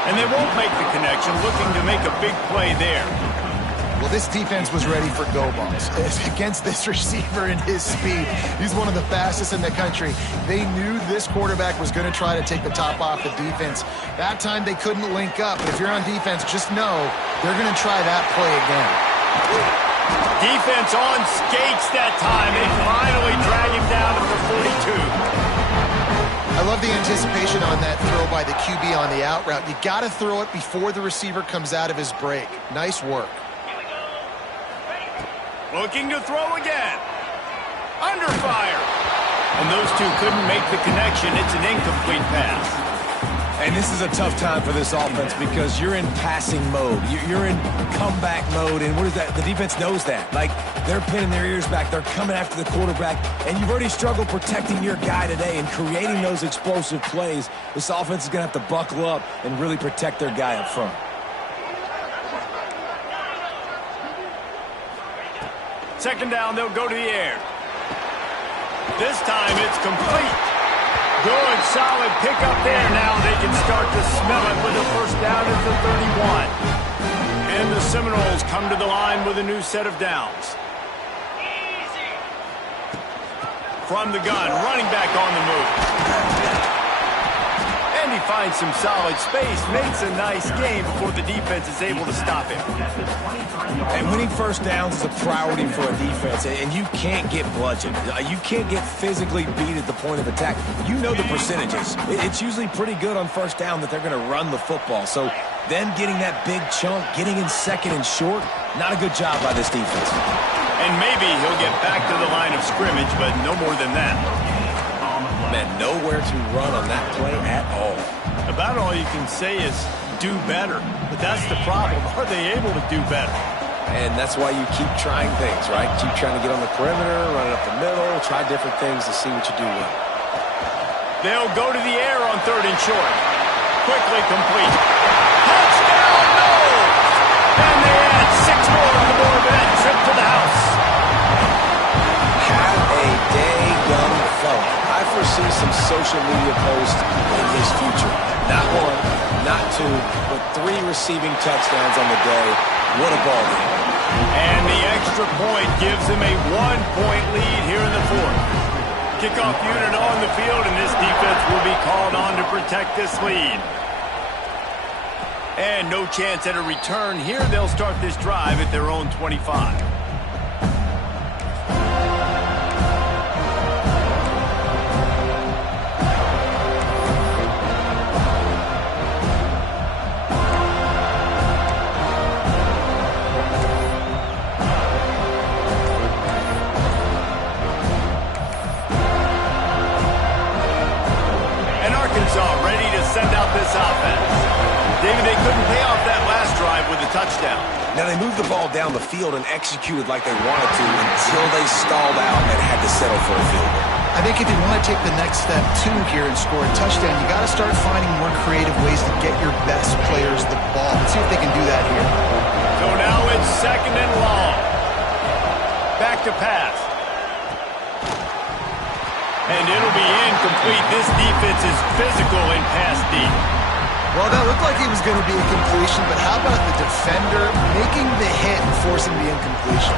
And they won't make the connection, looking to make a big play there. Well, this defense was ready for go balls. Against this receiver and his speed, he's one of the fastest in the country. They knew this quarterback was going to try to take the top off the defense. That time they couldn't link up. But if you're on defense, just know they're going to try that play again. Defense on skates that time. They finally drag him down to the 42. I love the anticipation on that throw by the QB on the out route. You got to throw it before the receiver comes out of his break. Nice work. Looking to throw again. Under fire. And those two couldn't make the connection. It's an incomplete pass. And this is a tough time for this offense because you're in passing mode. You're in comeback mode, and what is that? The defense knows that. Like, they're pinning their ears back. They're coming after the quarterback, and you've already struggled protecting your guy today and creating those explosive plays. This offense is going to have to buckle up and really protect their guy up front. Second down, they'll go to the air. This time it's complete. Good, solid pickup there. Now they can start to smell it with a 1st down at the 31. And the Seminoles come to the line with a new set of downs. From the gun, running back on the move. And he finds some solid space, makes a nice game before the defense is able to stop him. And winning 1st downs is a priority for a defense, and you can't get bludgeoned. You can't get physically beat at the point of attack. You know the percentages. It's usually pretty good on 1st down that they're going to run the football. So then getting that big chunk, getting in 2nd and short, not a good job by this defense. And maybe he'll get back to the line of scrimmage, but no more than that. Man, nowhere to run on that play at all. About all you can say is do better. But that's the problem. Are they able to do better? And that's why you keep trying things, right? Keep trying to get on the perimeter, run it up the middle, try different things to see what you do well. They'll go to the air on 3rd and short. Quickly complete. Touchdown, no! And they add 6 more on the board with that trip to the house. Have a day, young fella. I foresee some social media posts in his future. Not 1, not 2, but 3 receiving touchdowns on the day. What a ball game. And the extra point gives them a 1-point lead here in the 4th. Kickoff unit on the field, and this defense will be called on to protect this lead. And no chance at a return here. They'll start this drive at their own 25. Now, they moved the ball down the field and executed like they wanted to until they stalled out and had to settle for a field goal. I think if you want to take the next step, too, here and score a touchdown, you got to start finding more creative ways to get your best players the ball. Let's see if they can do that here. So now it's 2nd and long. Back to pass. And it'll be incomplete. This defense is physical in pass deep. Well, that looked like it was going to be a completion, but how about the defender making the hit and forcing the incompletion?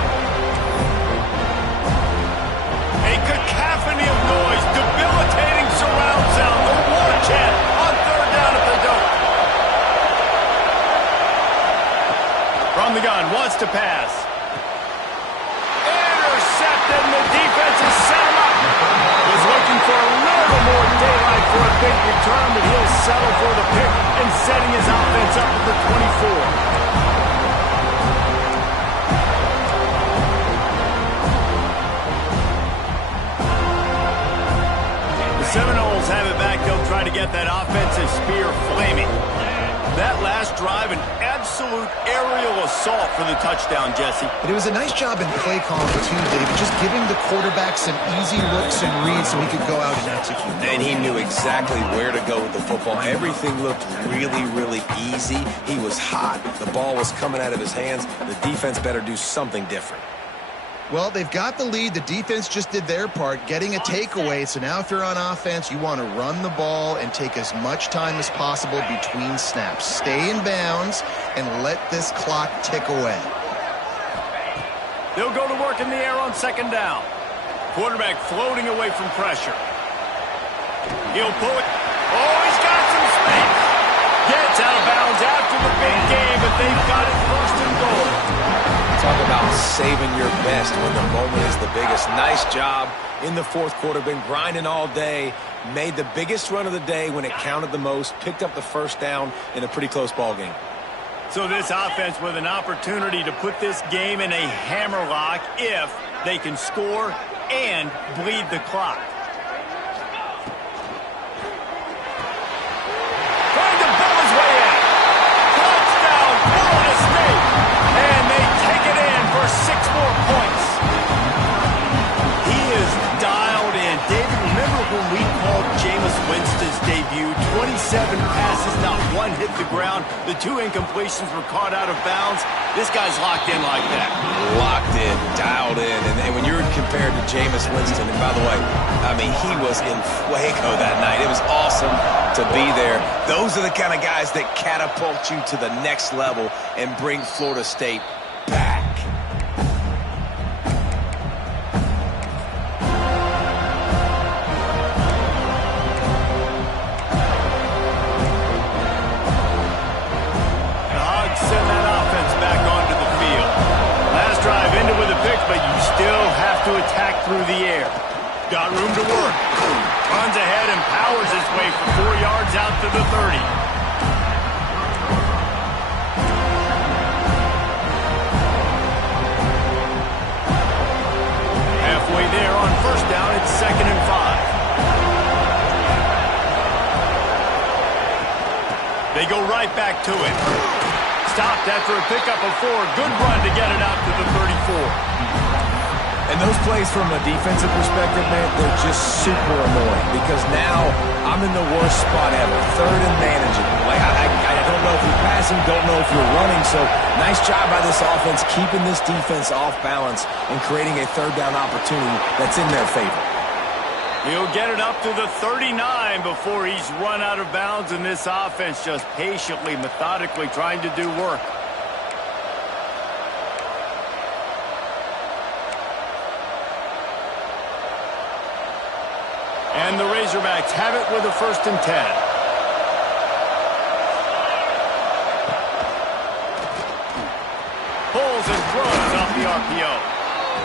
A cacophony of noise, debilitating surround sound, the war chant on 3rd down if they don't. From the gun, wants to pass. Intercepted, and the defense has set him up. Was looking for a little more daylight for a big return, but he'll settle for the pick and setting his offense up at the 24. Seminoles have it back. They'll try to get that offensive spear flaming. That last drive, an absolute aerial assault for the touchdown, Jesse. But it was a nice job in play calling too, David, just giving the quarterback some easy looks and reads so he could go out and execute. And he knew exactly where to go with the football. Everything looked really, really easy. He was hot. The ball was coming out of his hands. The defense better do something different. Well, they've got the lead. The defense just did their part, getting a takeaway. So now if you're on offense, you want to run the ball and take as much time as possible between snaps. Stay in bounds and let this clock tick away. They'll go to work in the air on 2nd down. Quarterback floating away from pressure. He'll pull it. Oh, he's got some space. Gets out of bounds after the big game, but they've got it 1st and goal. Talk about saving your best when the moment is the biggest. Nice job in the 4th quarter. Been grinding all day. Made the biggest run of the day when it counted the most. Picked up the 1st down in a pretty close ball game. So this offense with an opportunity to put this game in a hammerlock if they can score and bleed the clock. Trying to bull his way in. Touchdown, Florida State. And they take it in for 6 more points. He is dialed in. David, remember when we called Jameis Winston's debut? 27 passes, not one hit the ground. The 2 incompletions were caught out of bounds. This guy's locked in like that. Locked in, dialed in. And when you're compared to Jameis Winston, and by the way, I mean, he was in fuego that night. It was awesome to be there. Those are the kind of guys that catapult you to the next level and bring Florida State back. Through the air. Got room to work. Runs ahead and powers his way for 4 yards out to the 30. Halfway there on 1st down, it's 2nd and 5. They go right back to it. Stopped after a pickup of 4. Good run to get it out to the 34. And those plays from a defensive perspective, man, they're just super annoying because now I'm in the worst spot ever. 3rd and manageable. Like, I don't know if you're passing, don't know if you're running. So nice job by this offense keeping this defense off balance and creating a 3rd down opportunity that's in their favor. He'll get it up to the 39 before he's run out of bounds, and this offense just patiently, methodically trying to do work. And the Razorbacks have it with a 1st and 10. Pulls and throws off the RPO.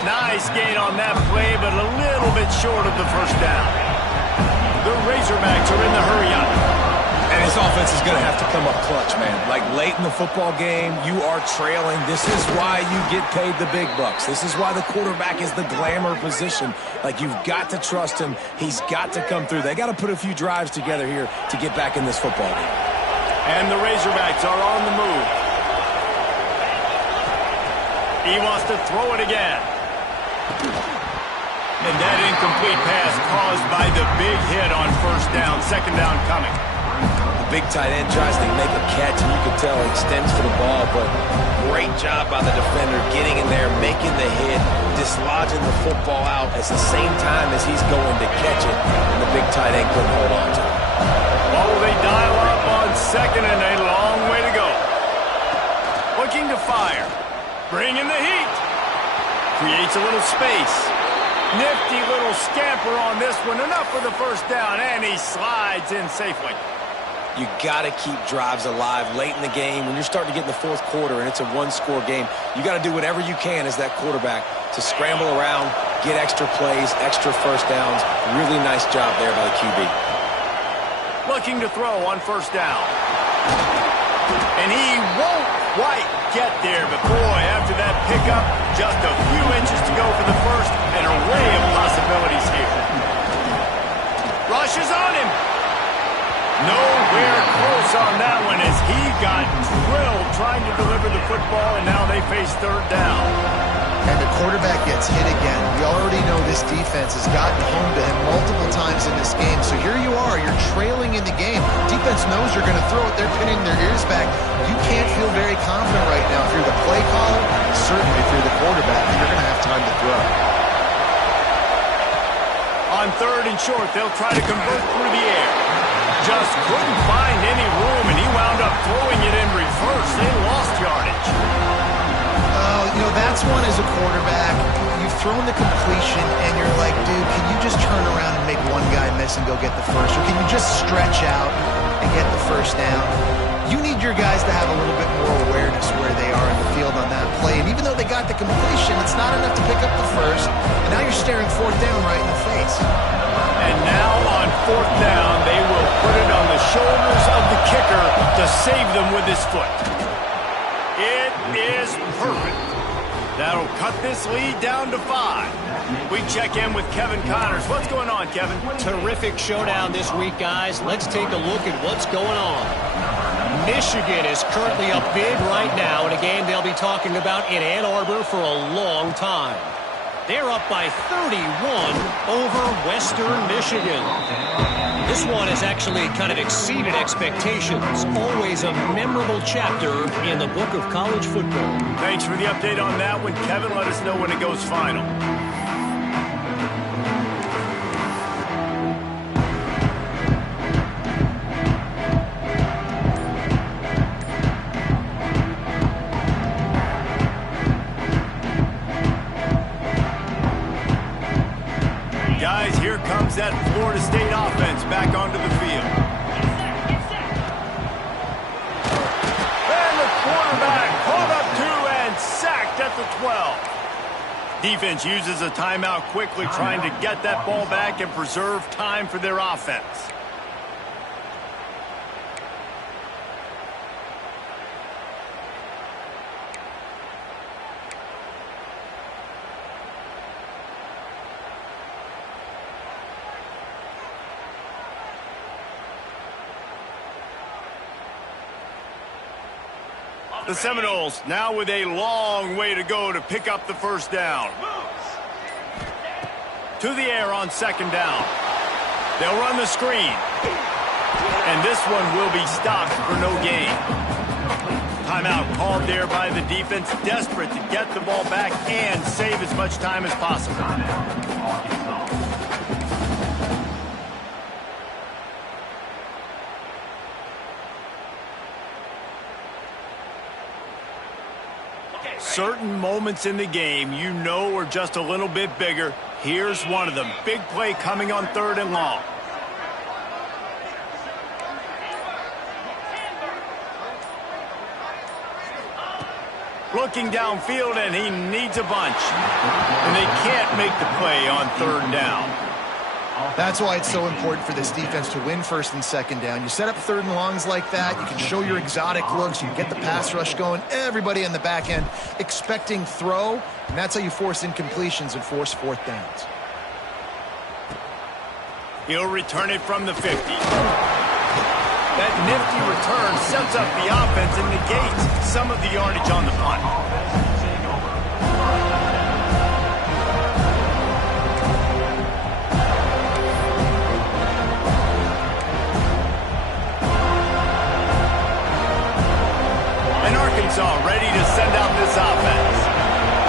Nice gain on that play, but a little bit short of the 1st down. The Razorbacks are in the hurry-up. And his offense is going to have to come up clutch, man. Like late in the football game, you are trailing. This is why you get paid the big bucks. This is why the quarterback is the glamour position. Like, you've got to trust him. He's got to come through. They got to put a few drives together here to get back in this football game. And the Razorbacks are on the move. He wants to throw it again. And that incomplete pass caused by the big hit on first down. Second down coming. The big tight end tries to make a catch, and you can tell he extends for the ball, but great job by the defender getting in there, making the hit, dislodging the football out at the same time as he's going to catch it, and the big tight end couldn't hold on to it. Oh, they dial up on second and a long way to go. Looking to fire. Bringing the heat. Creates a little space. Nifty little scamper on this one. Enough for the first down, and he slides in safely. You got to keep drives alive late in the game. When you're starting to get in the fourth quarter and it's a one-score game, you got to do whatever you can as that quarterback to scramble around, get extra plays, extra first downs. Really nice job there by the QB. Looking to throw on first down. And he won't quite get there, but boy, after that pickup, just a few inches to go for the first. An array of possibilities here. Rushes on him. Nowhere close on that one as he got drilled trying to deliver the football, and now they face third down. And the quarterback gets hit again. We already know this defense has gotten home to him multiple times in this game. So here you are, you're trailing in the game. Defense knows you're going to throw it. They're pinning their ears back. You can't feel very confident right now. If you're the play caller, certainly if you're the quarterback, you're going to have time to throw. On third and short, they'll try to convert through the air. Just couldn't find any room, and he wound up throwing it in reverse. They lost yardage. You know, that's one as a quarterback. You've thrown the completion, and you're like, dude, can you just turn around and make one guy miss and go get the first? Or can you just stretch out and get the first down? You need your guys to have a little bit more awareness where they are in the field on that play. And even though they got the completion, it's not enough to pick up the first. And now you're staring fourth down right in the face. And now on fourth down, they will put it on the shoulders of the kicker to save them with his foot. It is perfect. That'll cut this lead down to 5. We check in with Kevin Connors. What's going on, Kevin? Terrific showdown this week, guys. Let's take a look at what's going on. Michigan is currently up big right now in a game they'll be talking about in Ann Arbor for a long time. They're up by 31 over Western Michigan. This one has actually kind of exceeded expectations. Always a memorable chapter in the book of college football. Thanks for the update on that one, Kevin. Let us know when it goes final. That Florida State offense back onto the field. And the quarterback caught up to and sacked at the 12. Defense uses a timeout quickly, trying to get that ball back and preserve time for their offense. The Seminoles now with a long way to go to pick up the first down. To the air on second down. They'll run the screen. And this one will be stopped for no gain. Timeout called there by the defense, desperate to get the ball back and save as much time as possible. Certain moments in the game you know are just a little bit bigger. Here's one of them. Big play coming on third and long. Looking downfield, and he needs a bunch. And they can't make the play on third down. That's why it's so important for this defense to win first and second down. You set up third and longs like that, you can show your exotic looks, you get the pass rush going, everybody on the back end expecting throw, and that's how you force incompletions and force fourth downs. He'll return it from the 50. That nifty return sets up the offense and negates some of the yardage on the punt. saw, ready to send out this offense.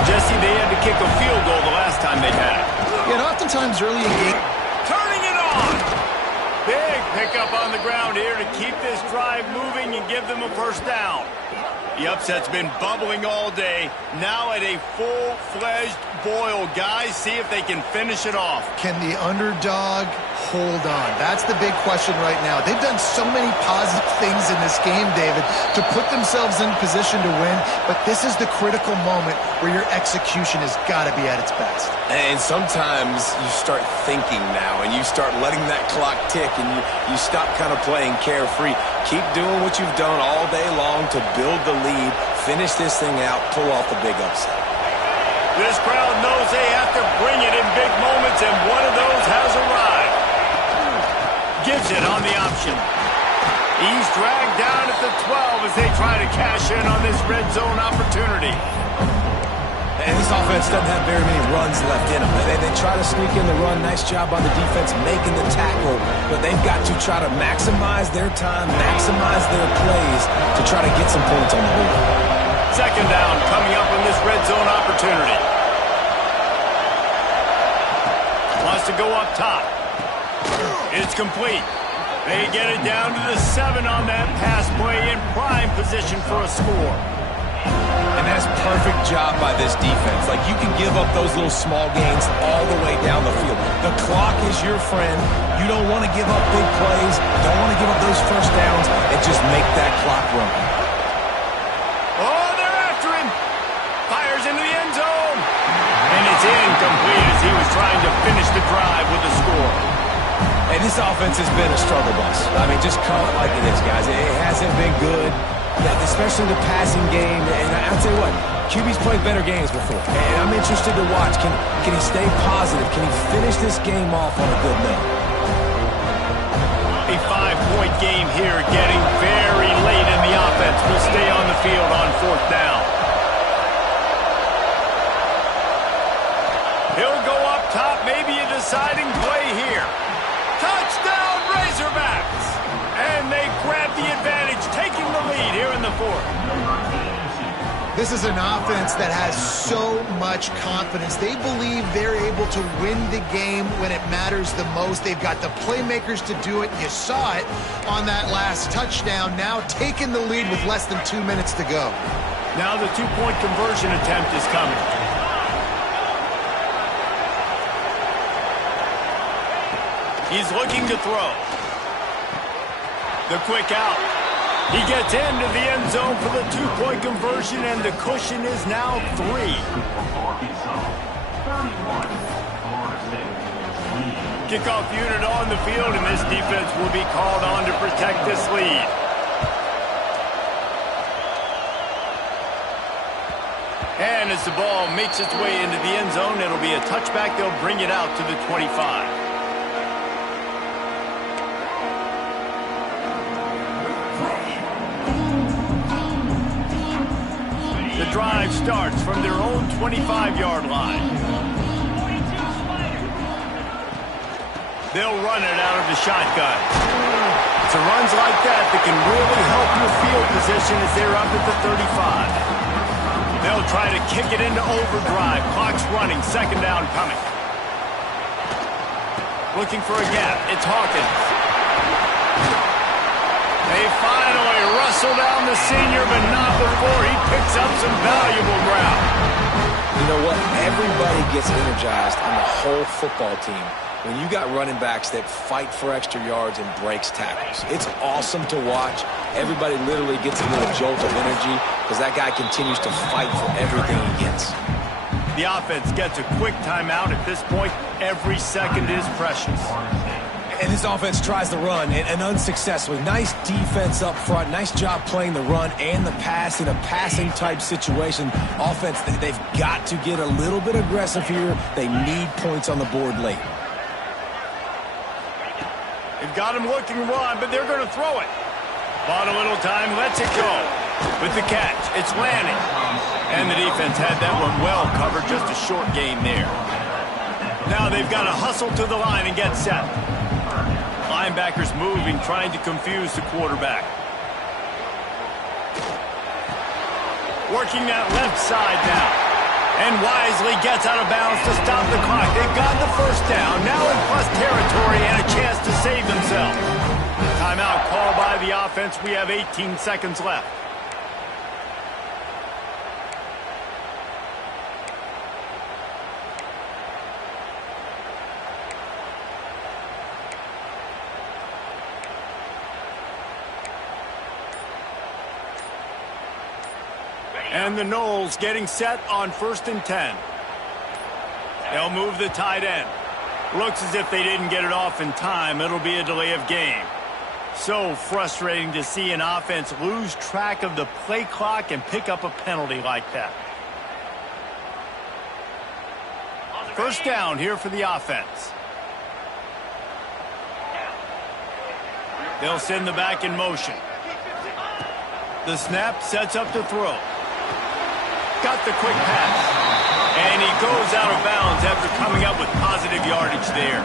Jesse, they had to kick a field goal the last time they had it. And oftentimes early in game... Turning it on! Big pickup on the ground here to keep this drive moving and give them a first down. The upset's been bubbling all day. Now at a full-fledged boil. Guys, see if they can finish it off. Can the underdog hold on? That's the big question right now. They've done so many positive things in this game, David, to put themselves in position to win, but this is the critical moment where your execution has got to be at its best. And sometimes you start thinking now, and you start letting that clock tick, and you stop kind of playing carefree. Keep doing what you've done all day long to build the lead, finish this thing out, pull off the big upset. This crowd knows they have to bring it in big moments, and one of those has arrived. Gives it on the option. He's dragged down at the 12 as they try to cash in on this red zone opportunity. And this offense doesn't have very many runs left in them. They try to sneak in the run. Nice job on the defense making the tackle. But they've got to try to maximize their time, maximize their plays to try to get some points on the board. Second down coming up on this red zone opportunity. Wants to go up top. It's complete. They get it down to the 7 on that pass play in prime position for a score. And that's a perfect job by this defense. Like, you can give up those little small gains all the way down the field. The clock is your friend. You don't want to give up big plays. Don't want to give up those first downs and just make that clock run. Oh, they're after him. Fires into the end zone. And it's incomplete as he was trying to finish the drive with a score. And this offense has been a struggle bus. I mean, just call it like it is, guys. It hasn't been good. Especially the passing game, and I'll tell you what, QB's played better games before, and I'm interested to watch. Can he stay positive? Can he finish this game off on a good note? A 5-point game here, getting very late in the offense. Will stay on the field on 4th down. He'll go up top, maybe a deciding play here. Touchdown, Razorbacks! And they grab the advantage, taking the lead here in the 4th. This is an offense that has so much confidence. They believe they're able to win the game when it matters the most. They've got the playmakers to do it. You saw it on that last touchdown. Now taking the lead with less than 2 minutes to go. Now the 2-point conversion attempt is coming. He's looking to throw. The quick out. He gets into the end zone for the 2-point conversion, and the cushion is now 3. Kickoff unit on the field, and this defense will be called on to protect this lead. And as the ball makes its way into the end zone, it'll be a touchback. They'll bring it out to the 25. The drive starts from their own 25-yard line. They'll run it out of the shotgun. It's runs like that can really help your field position as they're up at the 35. They'll try to kick it into overdrive. Clock's running. Second down coming. Looking for a gap. It's Hawkins. They finally wrestle down the senior, but not before he picks up some valuable ground. You know what? Everybody gets energized on the whole football team when you got running backs that fight for extra yards and breaks tackles. It's awesome to watch. Everybody literally gets a little jolt of energy because that guy continues to fight for everything he gets. The offense gets a quick timeout at this point. Every second is precious. And this offense tries to run, and unsuccessfully. Nice defense up front. Nice job playing the run and the pass in a passing-type situation. Offense, they've got to get a little bit aggressive here. They need points on the board late. They've got him looking run, but they're going to throw it. Bought a little time, lets it go. With the catch, it's Lanning. And the defense had that one well covered, just a short gain there. Now they've got to hustle to the line and get set. Linebackers moving, trying to confuse the quarterback. Working that left side now. And wisely gets out of bounds to stop the clock. They've got the first down. Now in plus territory and a chance to save themselves. Timeout called by the offense. We have 18 seconds left. And the Noles getting set on 1st and 10. They'll move the tight end. Looks as if they didn't get it off in time. It'll be a delay of game. So frustrating to see an offense lose track of the play clock and pick up a penalty like that. First down here for the offense. They'll send the back in motion. The snap sets up to throw. Got the quick pass. And he goes out of bounds after coming up with positive yardage there.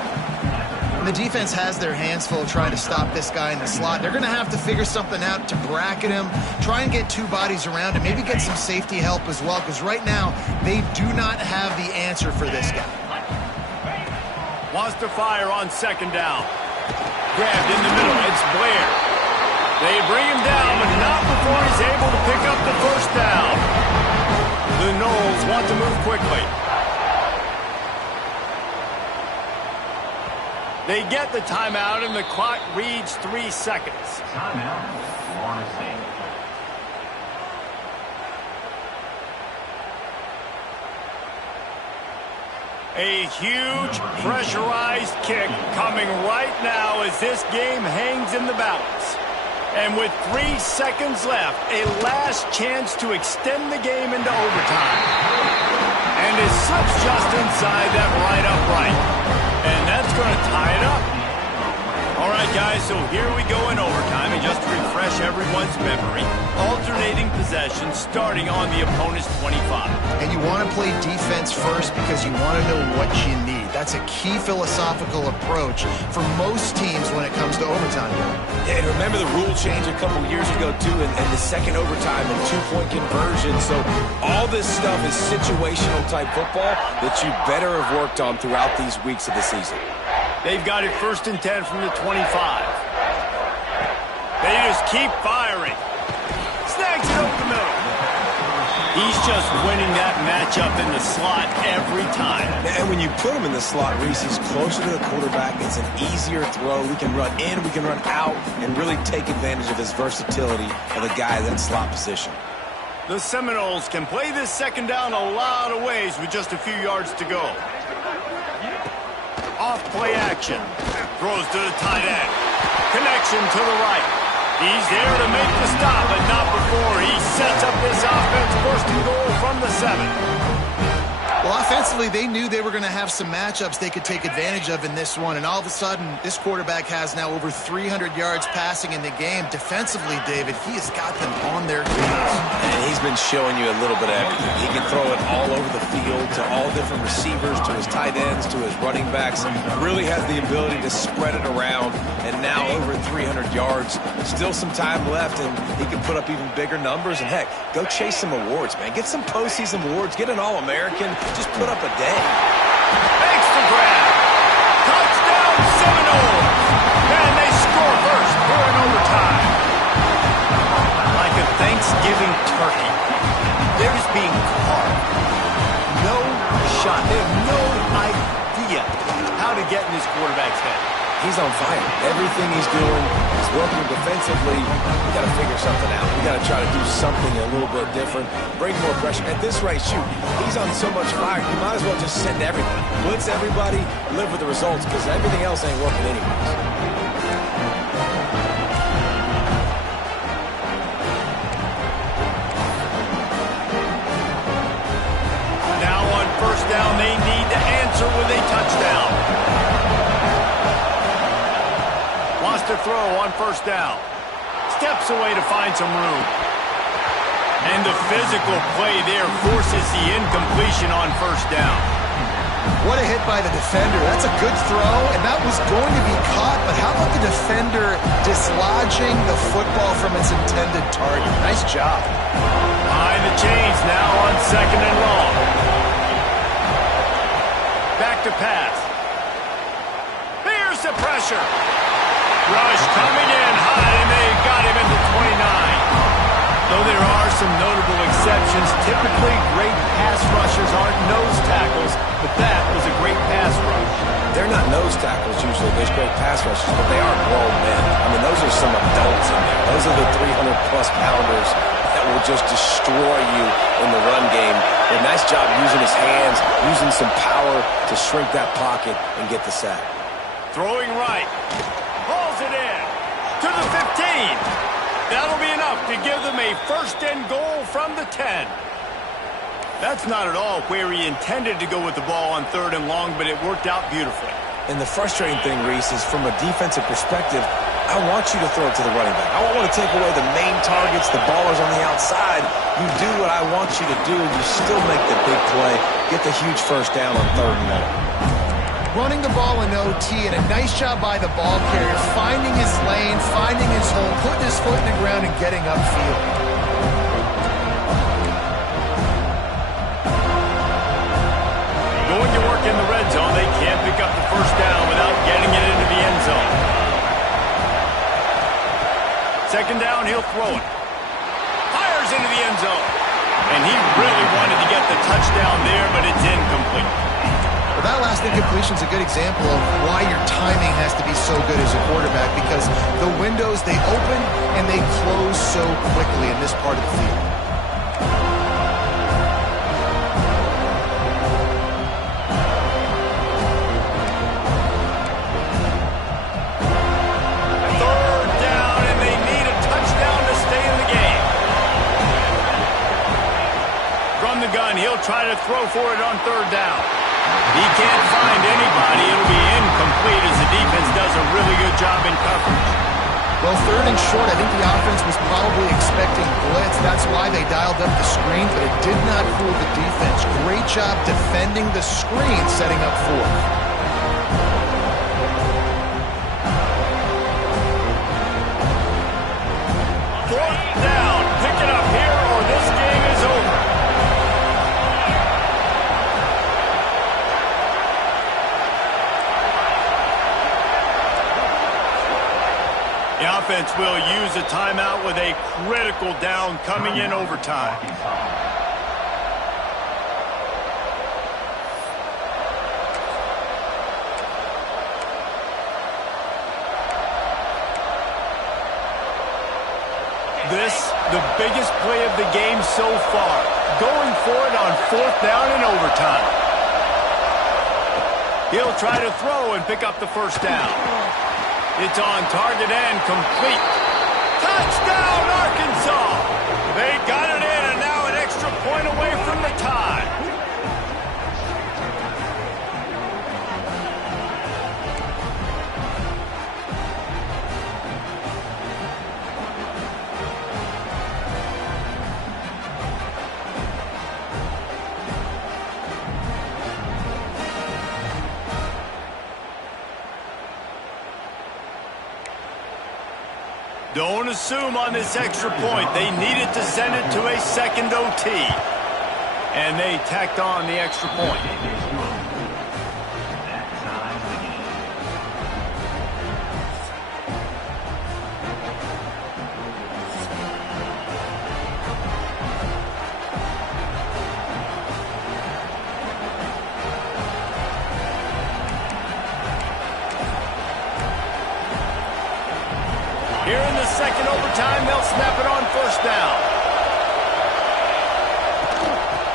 And the defense has their hands full trying to stop this guy in the slot. They're going to have to figure something out to bracket him, try and get two bodies around him, maybe get some safety help as well, because right now they do not have the answer for this guy. Wants to fire on 2nd down. Grabbed in the middle. It's Blair. They bring him down, but not before he's able to pick up the first down. The Noles want to move quickly. They get the timeout, and the clock reads 3 seconds. Timeout, Florida State. A huge pressurized kick coming right now as this game hangs in the balance. And with 3 seconds left, a last chance to extend the game into overtime. And it slips just inside that right upright. And that's going to tie it up. All right, guys, so here we go in overtime. And just to refresh everyone's memory, alternating possession starting on the opponent's 25. And you want to play defense first because you want to know what you need. That's a key philosophical approach for most teams when it comes to overtime. Yeah, and remember the rule change a couple years ago, too, and the second overtime and 2-point conversion. So all this stuff is situational type football that you better have worked on throughout these weeks of the season. They've got it 1st and 10 from the 25. They just keep firing. Snags it over the middle. He's just winning that matchup in the slot every time. And when you put him in the slot, Reese, he's closer to the quarterback. It's an easier throw. We can run in, we can run out, and really take advantage of his versatility of the guy in that slot position. The Seminoles can play this 2nd down a lot of ways with just a few yards to go. Off play action. Throws to the tight end. Connection to the right. He's there to make the stop, but not before he sets up this offense. 1st and goal from the 7. Well, offensively, they knew they were going to have some matchups they could take advantage of in this one, and all of a sudden, this quarterback has now over 300 yards passing in the game. Defensively, David, he has got them on their heels. And he's been showing you a little bit of everything. He can throw it all over the field to all different receivers, to his tight ends, to his running backs. Really has the ability to spread it around, and now over 300 yards. Still some time left, and he can put up even bigger numbers. And, heck, go chase some awards, man. Get some postseason awards. Get an All-American. Just put up a day. Makes the grab. Touchdown Seminoles. And they score first here in overtime. Like a Thanksgiving turkey. They're just being carved. No shot. They have no idea how to get in this quarterback's head. He's on fire. Everything he's doing is working defensively. We got to figure something out. We got to try to do something a little bit different. Bring more pressure. At this rate, shoot, he's on so much fire, you might as well just send everybody. Blitz everybody, live with the results, because everything else ain't working anyways. Now on 1st down, they need to answer with a touchdown. Wants to throw on 1st down. Steps away to find some room. And the physical play there forces the incompletion on 1st down. What a hit by the defender. That's a good throw, and that was going to be caught, but how about the defender dislodging the football from its intended target? Nice job. Behind the chains now on 2nd and long. Back to pass. Here's the pressure. Rush coming in high, and they got him at the 29. Though there are some notable exceptions, typically great pass rushers aren't nose tackles, but that was a great pass rush. They're not nose tackles usually. There's great pass rushers, but they are grown men. I mean, those are some adults in there. Those are the 300-plus pounders that will just destroy you in the run game. A nice job using his hands, using some power to shrink that pocket and get the sack. Throwing right. Hauls it in to the 15. That'll be enough to give them a 1st and goal from the 10. That's not at all where he intended to go with the ball on 3rd and long, but it worked out beautifully. And the frustrating thing, Reese, is from a defensive perspective, I want you to throw it to the running back. I want to take away the main targets, the ballers on the outside. You do what I want you to do, and you still make the big play, get the huge 1st down on 3rd and long. Running the ball in OT, and a nice job by the ball carrier, finding his lane, finding his hole, putting his foot in the ground and getting upfield. Going to work in the red zone. They can't pick up the 1st down without getting it into the end zone. 2nd down, he'll throw it. Fires into the end zone. And he really wanted to get the touchdown there, but it's incomplete. Well, that last incompletion is a good example of why your timing has to be so good as a quarterback, because the windows, they open and they close so quickly in this part of the field. He'll try to throw for it on 3rd down. He can't find anybody. It'll be incomplete as the defense does a really good job in coverage. Well, 3rd and short, I think the offense was probably expecting blitz. That's why they dialed up the screen, but it did not fool the defense. Great job defending the screen, setting up 4th. Down. Pick it up here or this game is over. The offense will use a timeout with a critical down coming in overtime. This, the biggest play of the game so far. Going for it on 4th down in overtime. He'll try to throw and pick up the 1st down. It's on target and complete. Touchdown, Arkansas! They got it in, and now an extra point away from the tie. Don't assume on this extra point. They needed to send it to a 2nd OT. And they tacked on the extra point. Here in the 2nd overtime, they'll snap it on 1st down.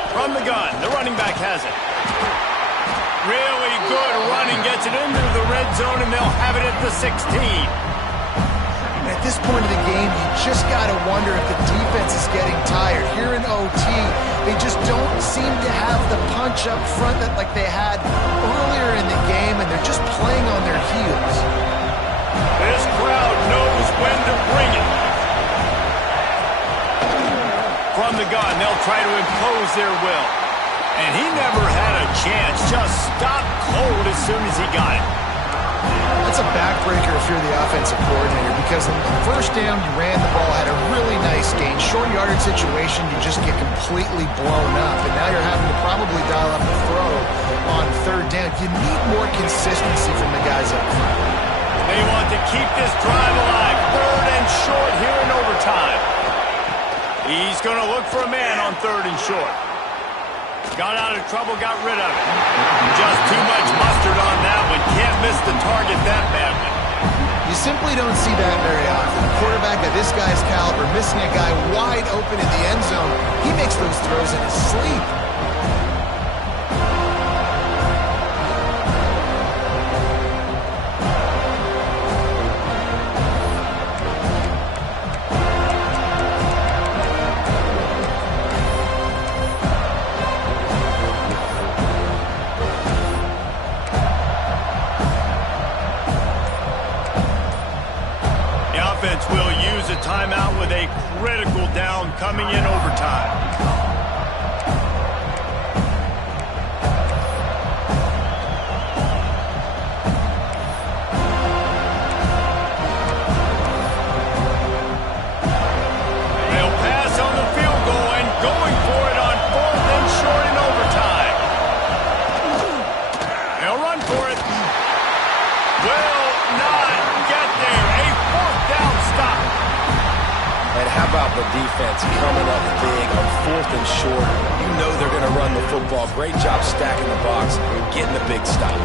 From the gun, the running back has it. Really good running, gets it into the red zone, and they'll have it at the 16. At this point of the game, you just got to wonder if the defense is getting tired. Here in OT, they just don't seem to have the punch up front that like they had earlier in the game, and they're just playing on their heels. This crowd knows when to bring it. From the gun, they'll try to impose their will. And he never had a chance. Just stopped cold as soon as he got it. That's a backbreaker if you're the offensive coordinator, because on the first down, you ran the ball, had a really nice gain. Short yardage situation, you just get completely blown up. And now you're having to probably dial up the throw on third down. You need more consistency from the guys up front. They want to keep this drive alive. Third and short here in overtime. He's going to look for a man on third and short. Got out of trouble, got rid of it. Just too much mustard on that one. Can't miss the target that badly. You simply don't see that very often. A quarterback of this guy's caliber missing a guy wide open in the end zone. He makes those throws in his sleep. Will use a timeout with a critical down coming in overtime. They'll pass on the field goal and going for it on fourth and short in overtime. They'll run for it. Will not get there. A fourth down stop. And how about the defense coming up big on fourth and short? You know they're going to run the football. Great job stacking the box, getting the big stop.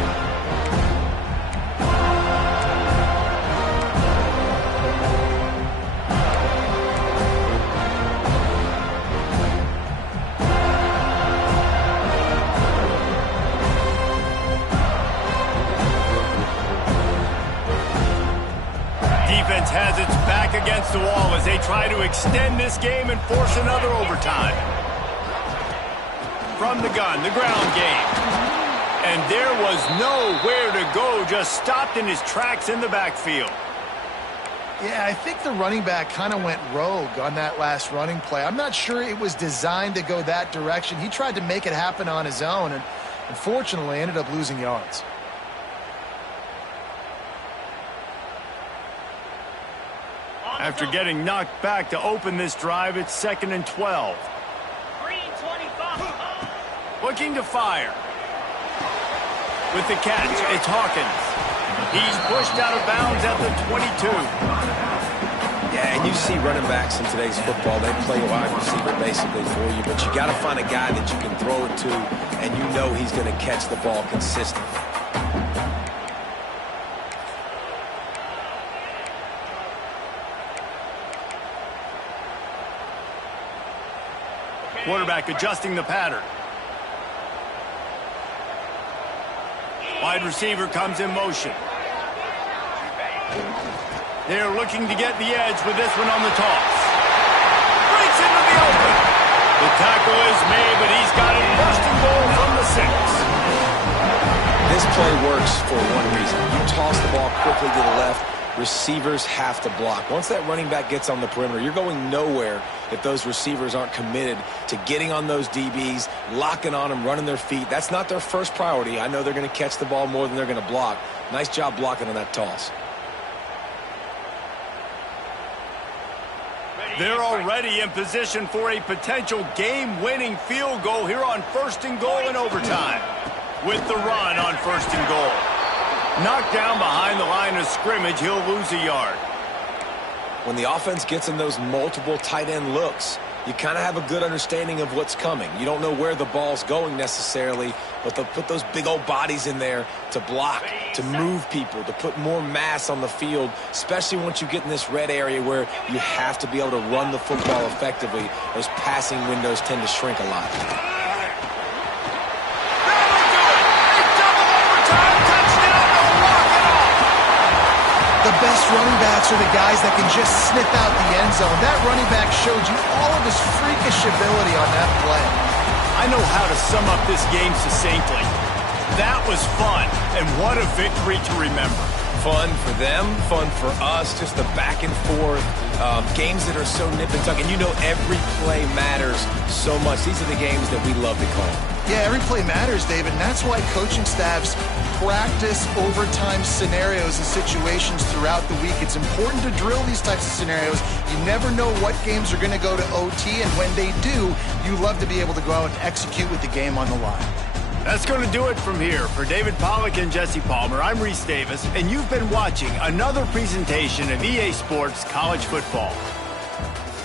Defense has its back against the wall as they try to extend this game and force another overtime. From the gun, the ground game. And there was nowhere to go, just stopped in his tracks in the backfield. Yeah, I think the running back kind of went rogue on that last running play. I'm not sure it was designed to go that direction. He tried to make it happen on his own and unfortunately ended up losing yards. After getting knocked back to open this drive, it's 2nd and 12. Looking to fire. With the catch, it's Hawkins. He's pushed out of bounds at the 22. Yeah, and you see running backs in today's football, they play wide receiver basically for you, but you got to find a guy that you can throw it to, and you know he's going to catch the ball consistently. Quarterback adjusting the pattern. Wide receiver comes in motion. They're looking to get the edge with this one on the toss. Breaks into the open. The tackle is made, but he's got it first and goal from the 6. This play works for one reason. You toss the ball quickly to the left, receivers have to block. Once that running back gets on the perimeter, you're going nowhere if those receivers aren't committed to getting on those DBs, locking on them, running their feet. That's not their first priority. I know they're going to catch the ball more than they're going to block. Nice job blocking on that toss. They're already in position for a potential game-winning field goal here on 1st and goal in overtime. With the run on 1st and goal. Knocked down behind the line of scrimmage, he'll lose a yard. When the offense gets in those multiple tight end looks, you kind of have a good understanding of what's coming. You don't know where the ball's going necessarily, but they'll put those big old bodies in there to block, to move people, to put more mass on the field, especially once you get in this red area where you have to be able to run the football effectively. Those passing windows tend to shrink a lot. The best running backs are the guys that can just sniff out the end zone. That running back showed you all of his freakish ability on that play. I know how to sum up this game succinctly. That was fun, and what a victory to remember. fun for them, fun for us, just the back and forth, games that are so nip and tuck. And you know every play matters so much. These are the games that we love to call. Yeah, every play matters, David, and that's why coaching staffs practice overtime scenarios and situations throughout the week. It's important to drill these types of scenarios. You never know what games are going to go to OT, and when they do, you love to be able to go out and execute with the game on the line. That's going to do it from here. For David Pollack and Jesse Palmer, I'm Reese Davis, and you've been watching another presentation of EA Sports College Football.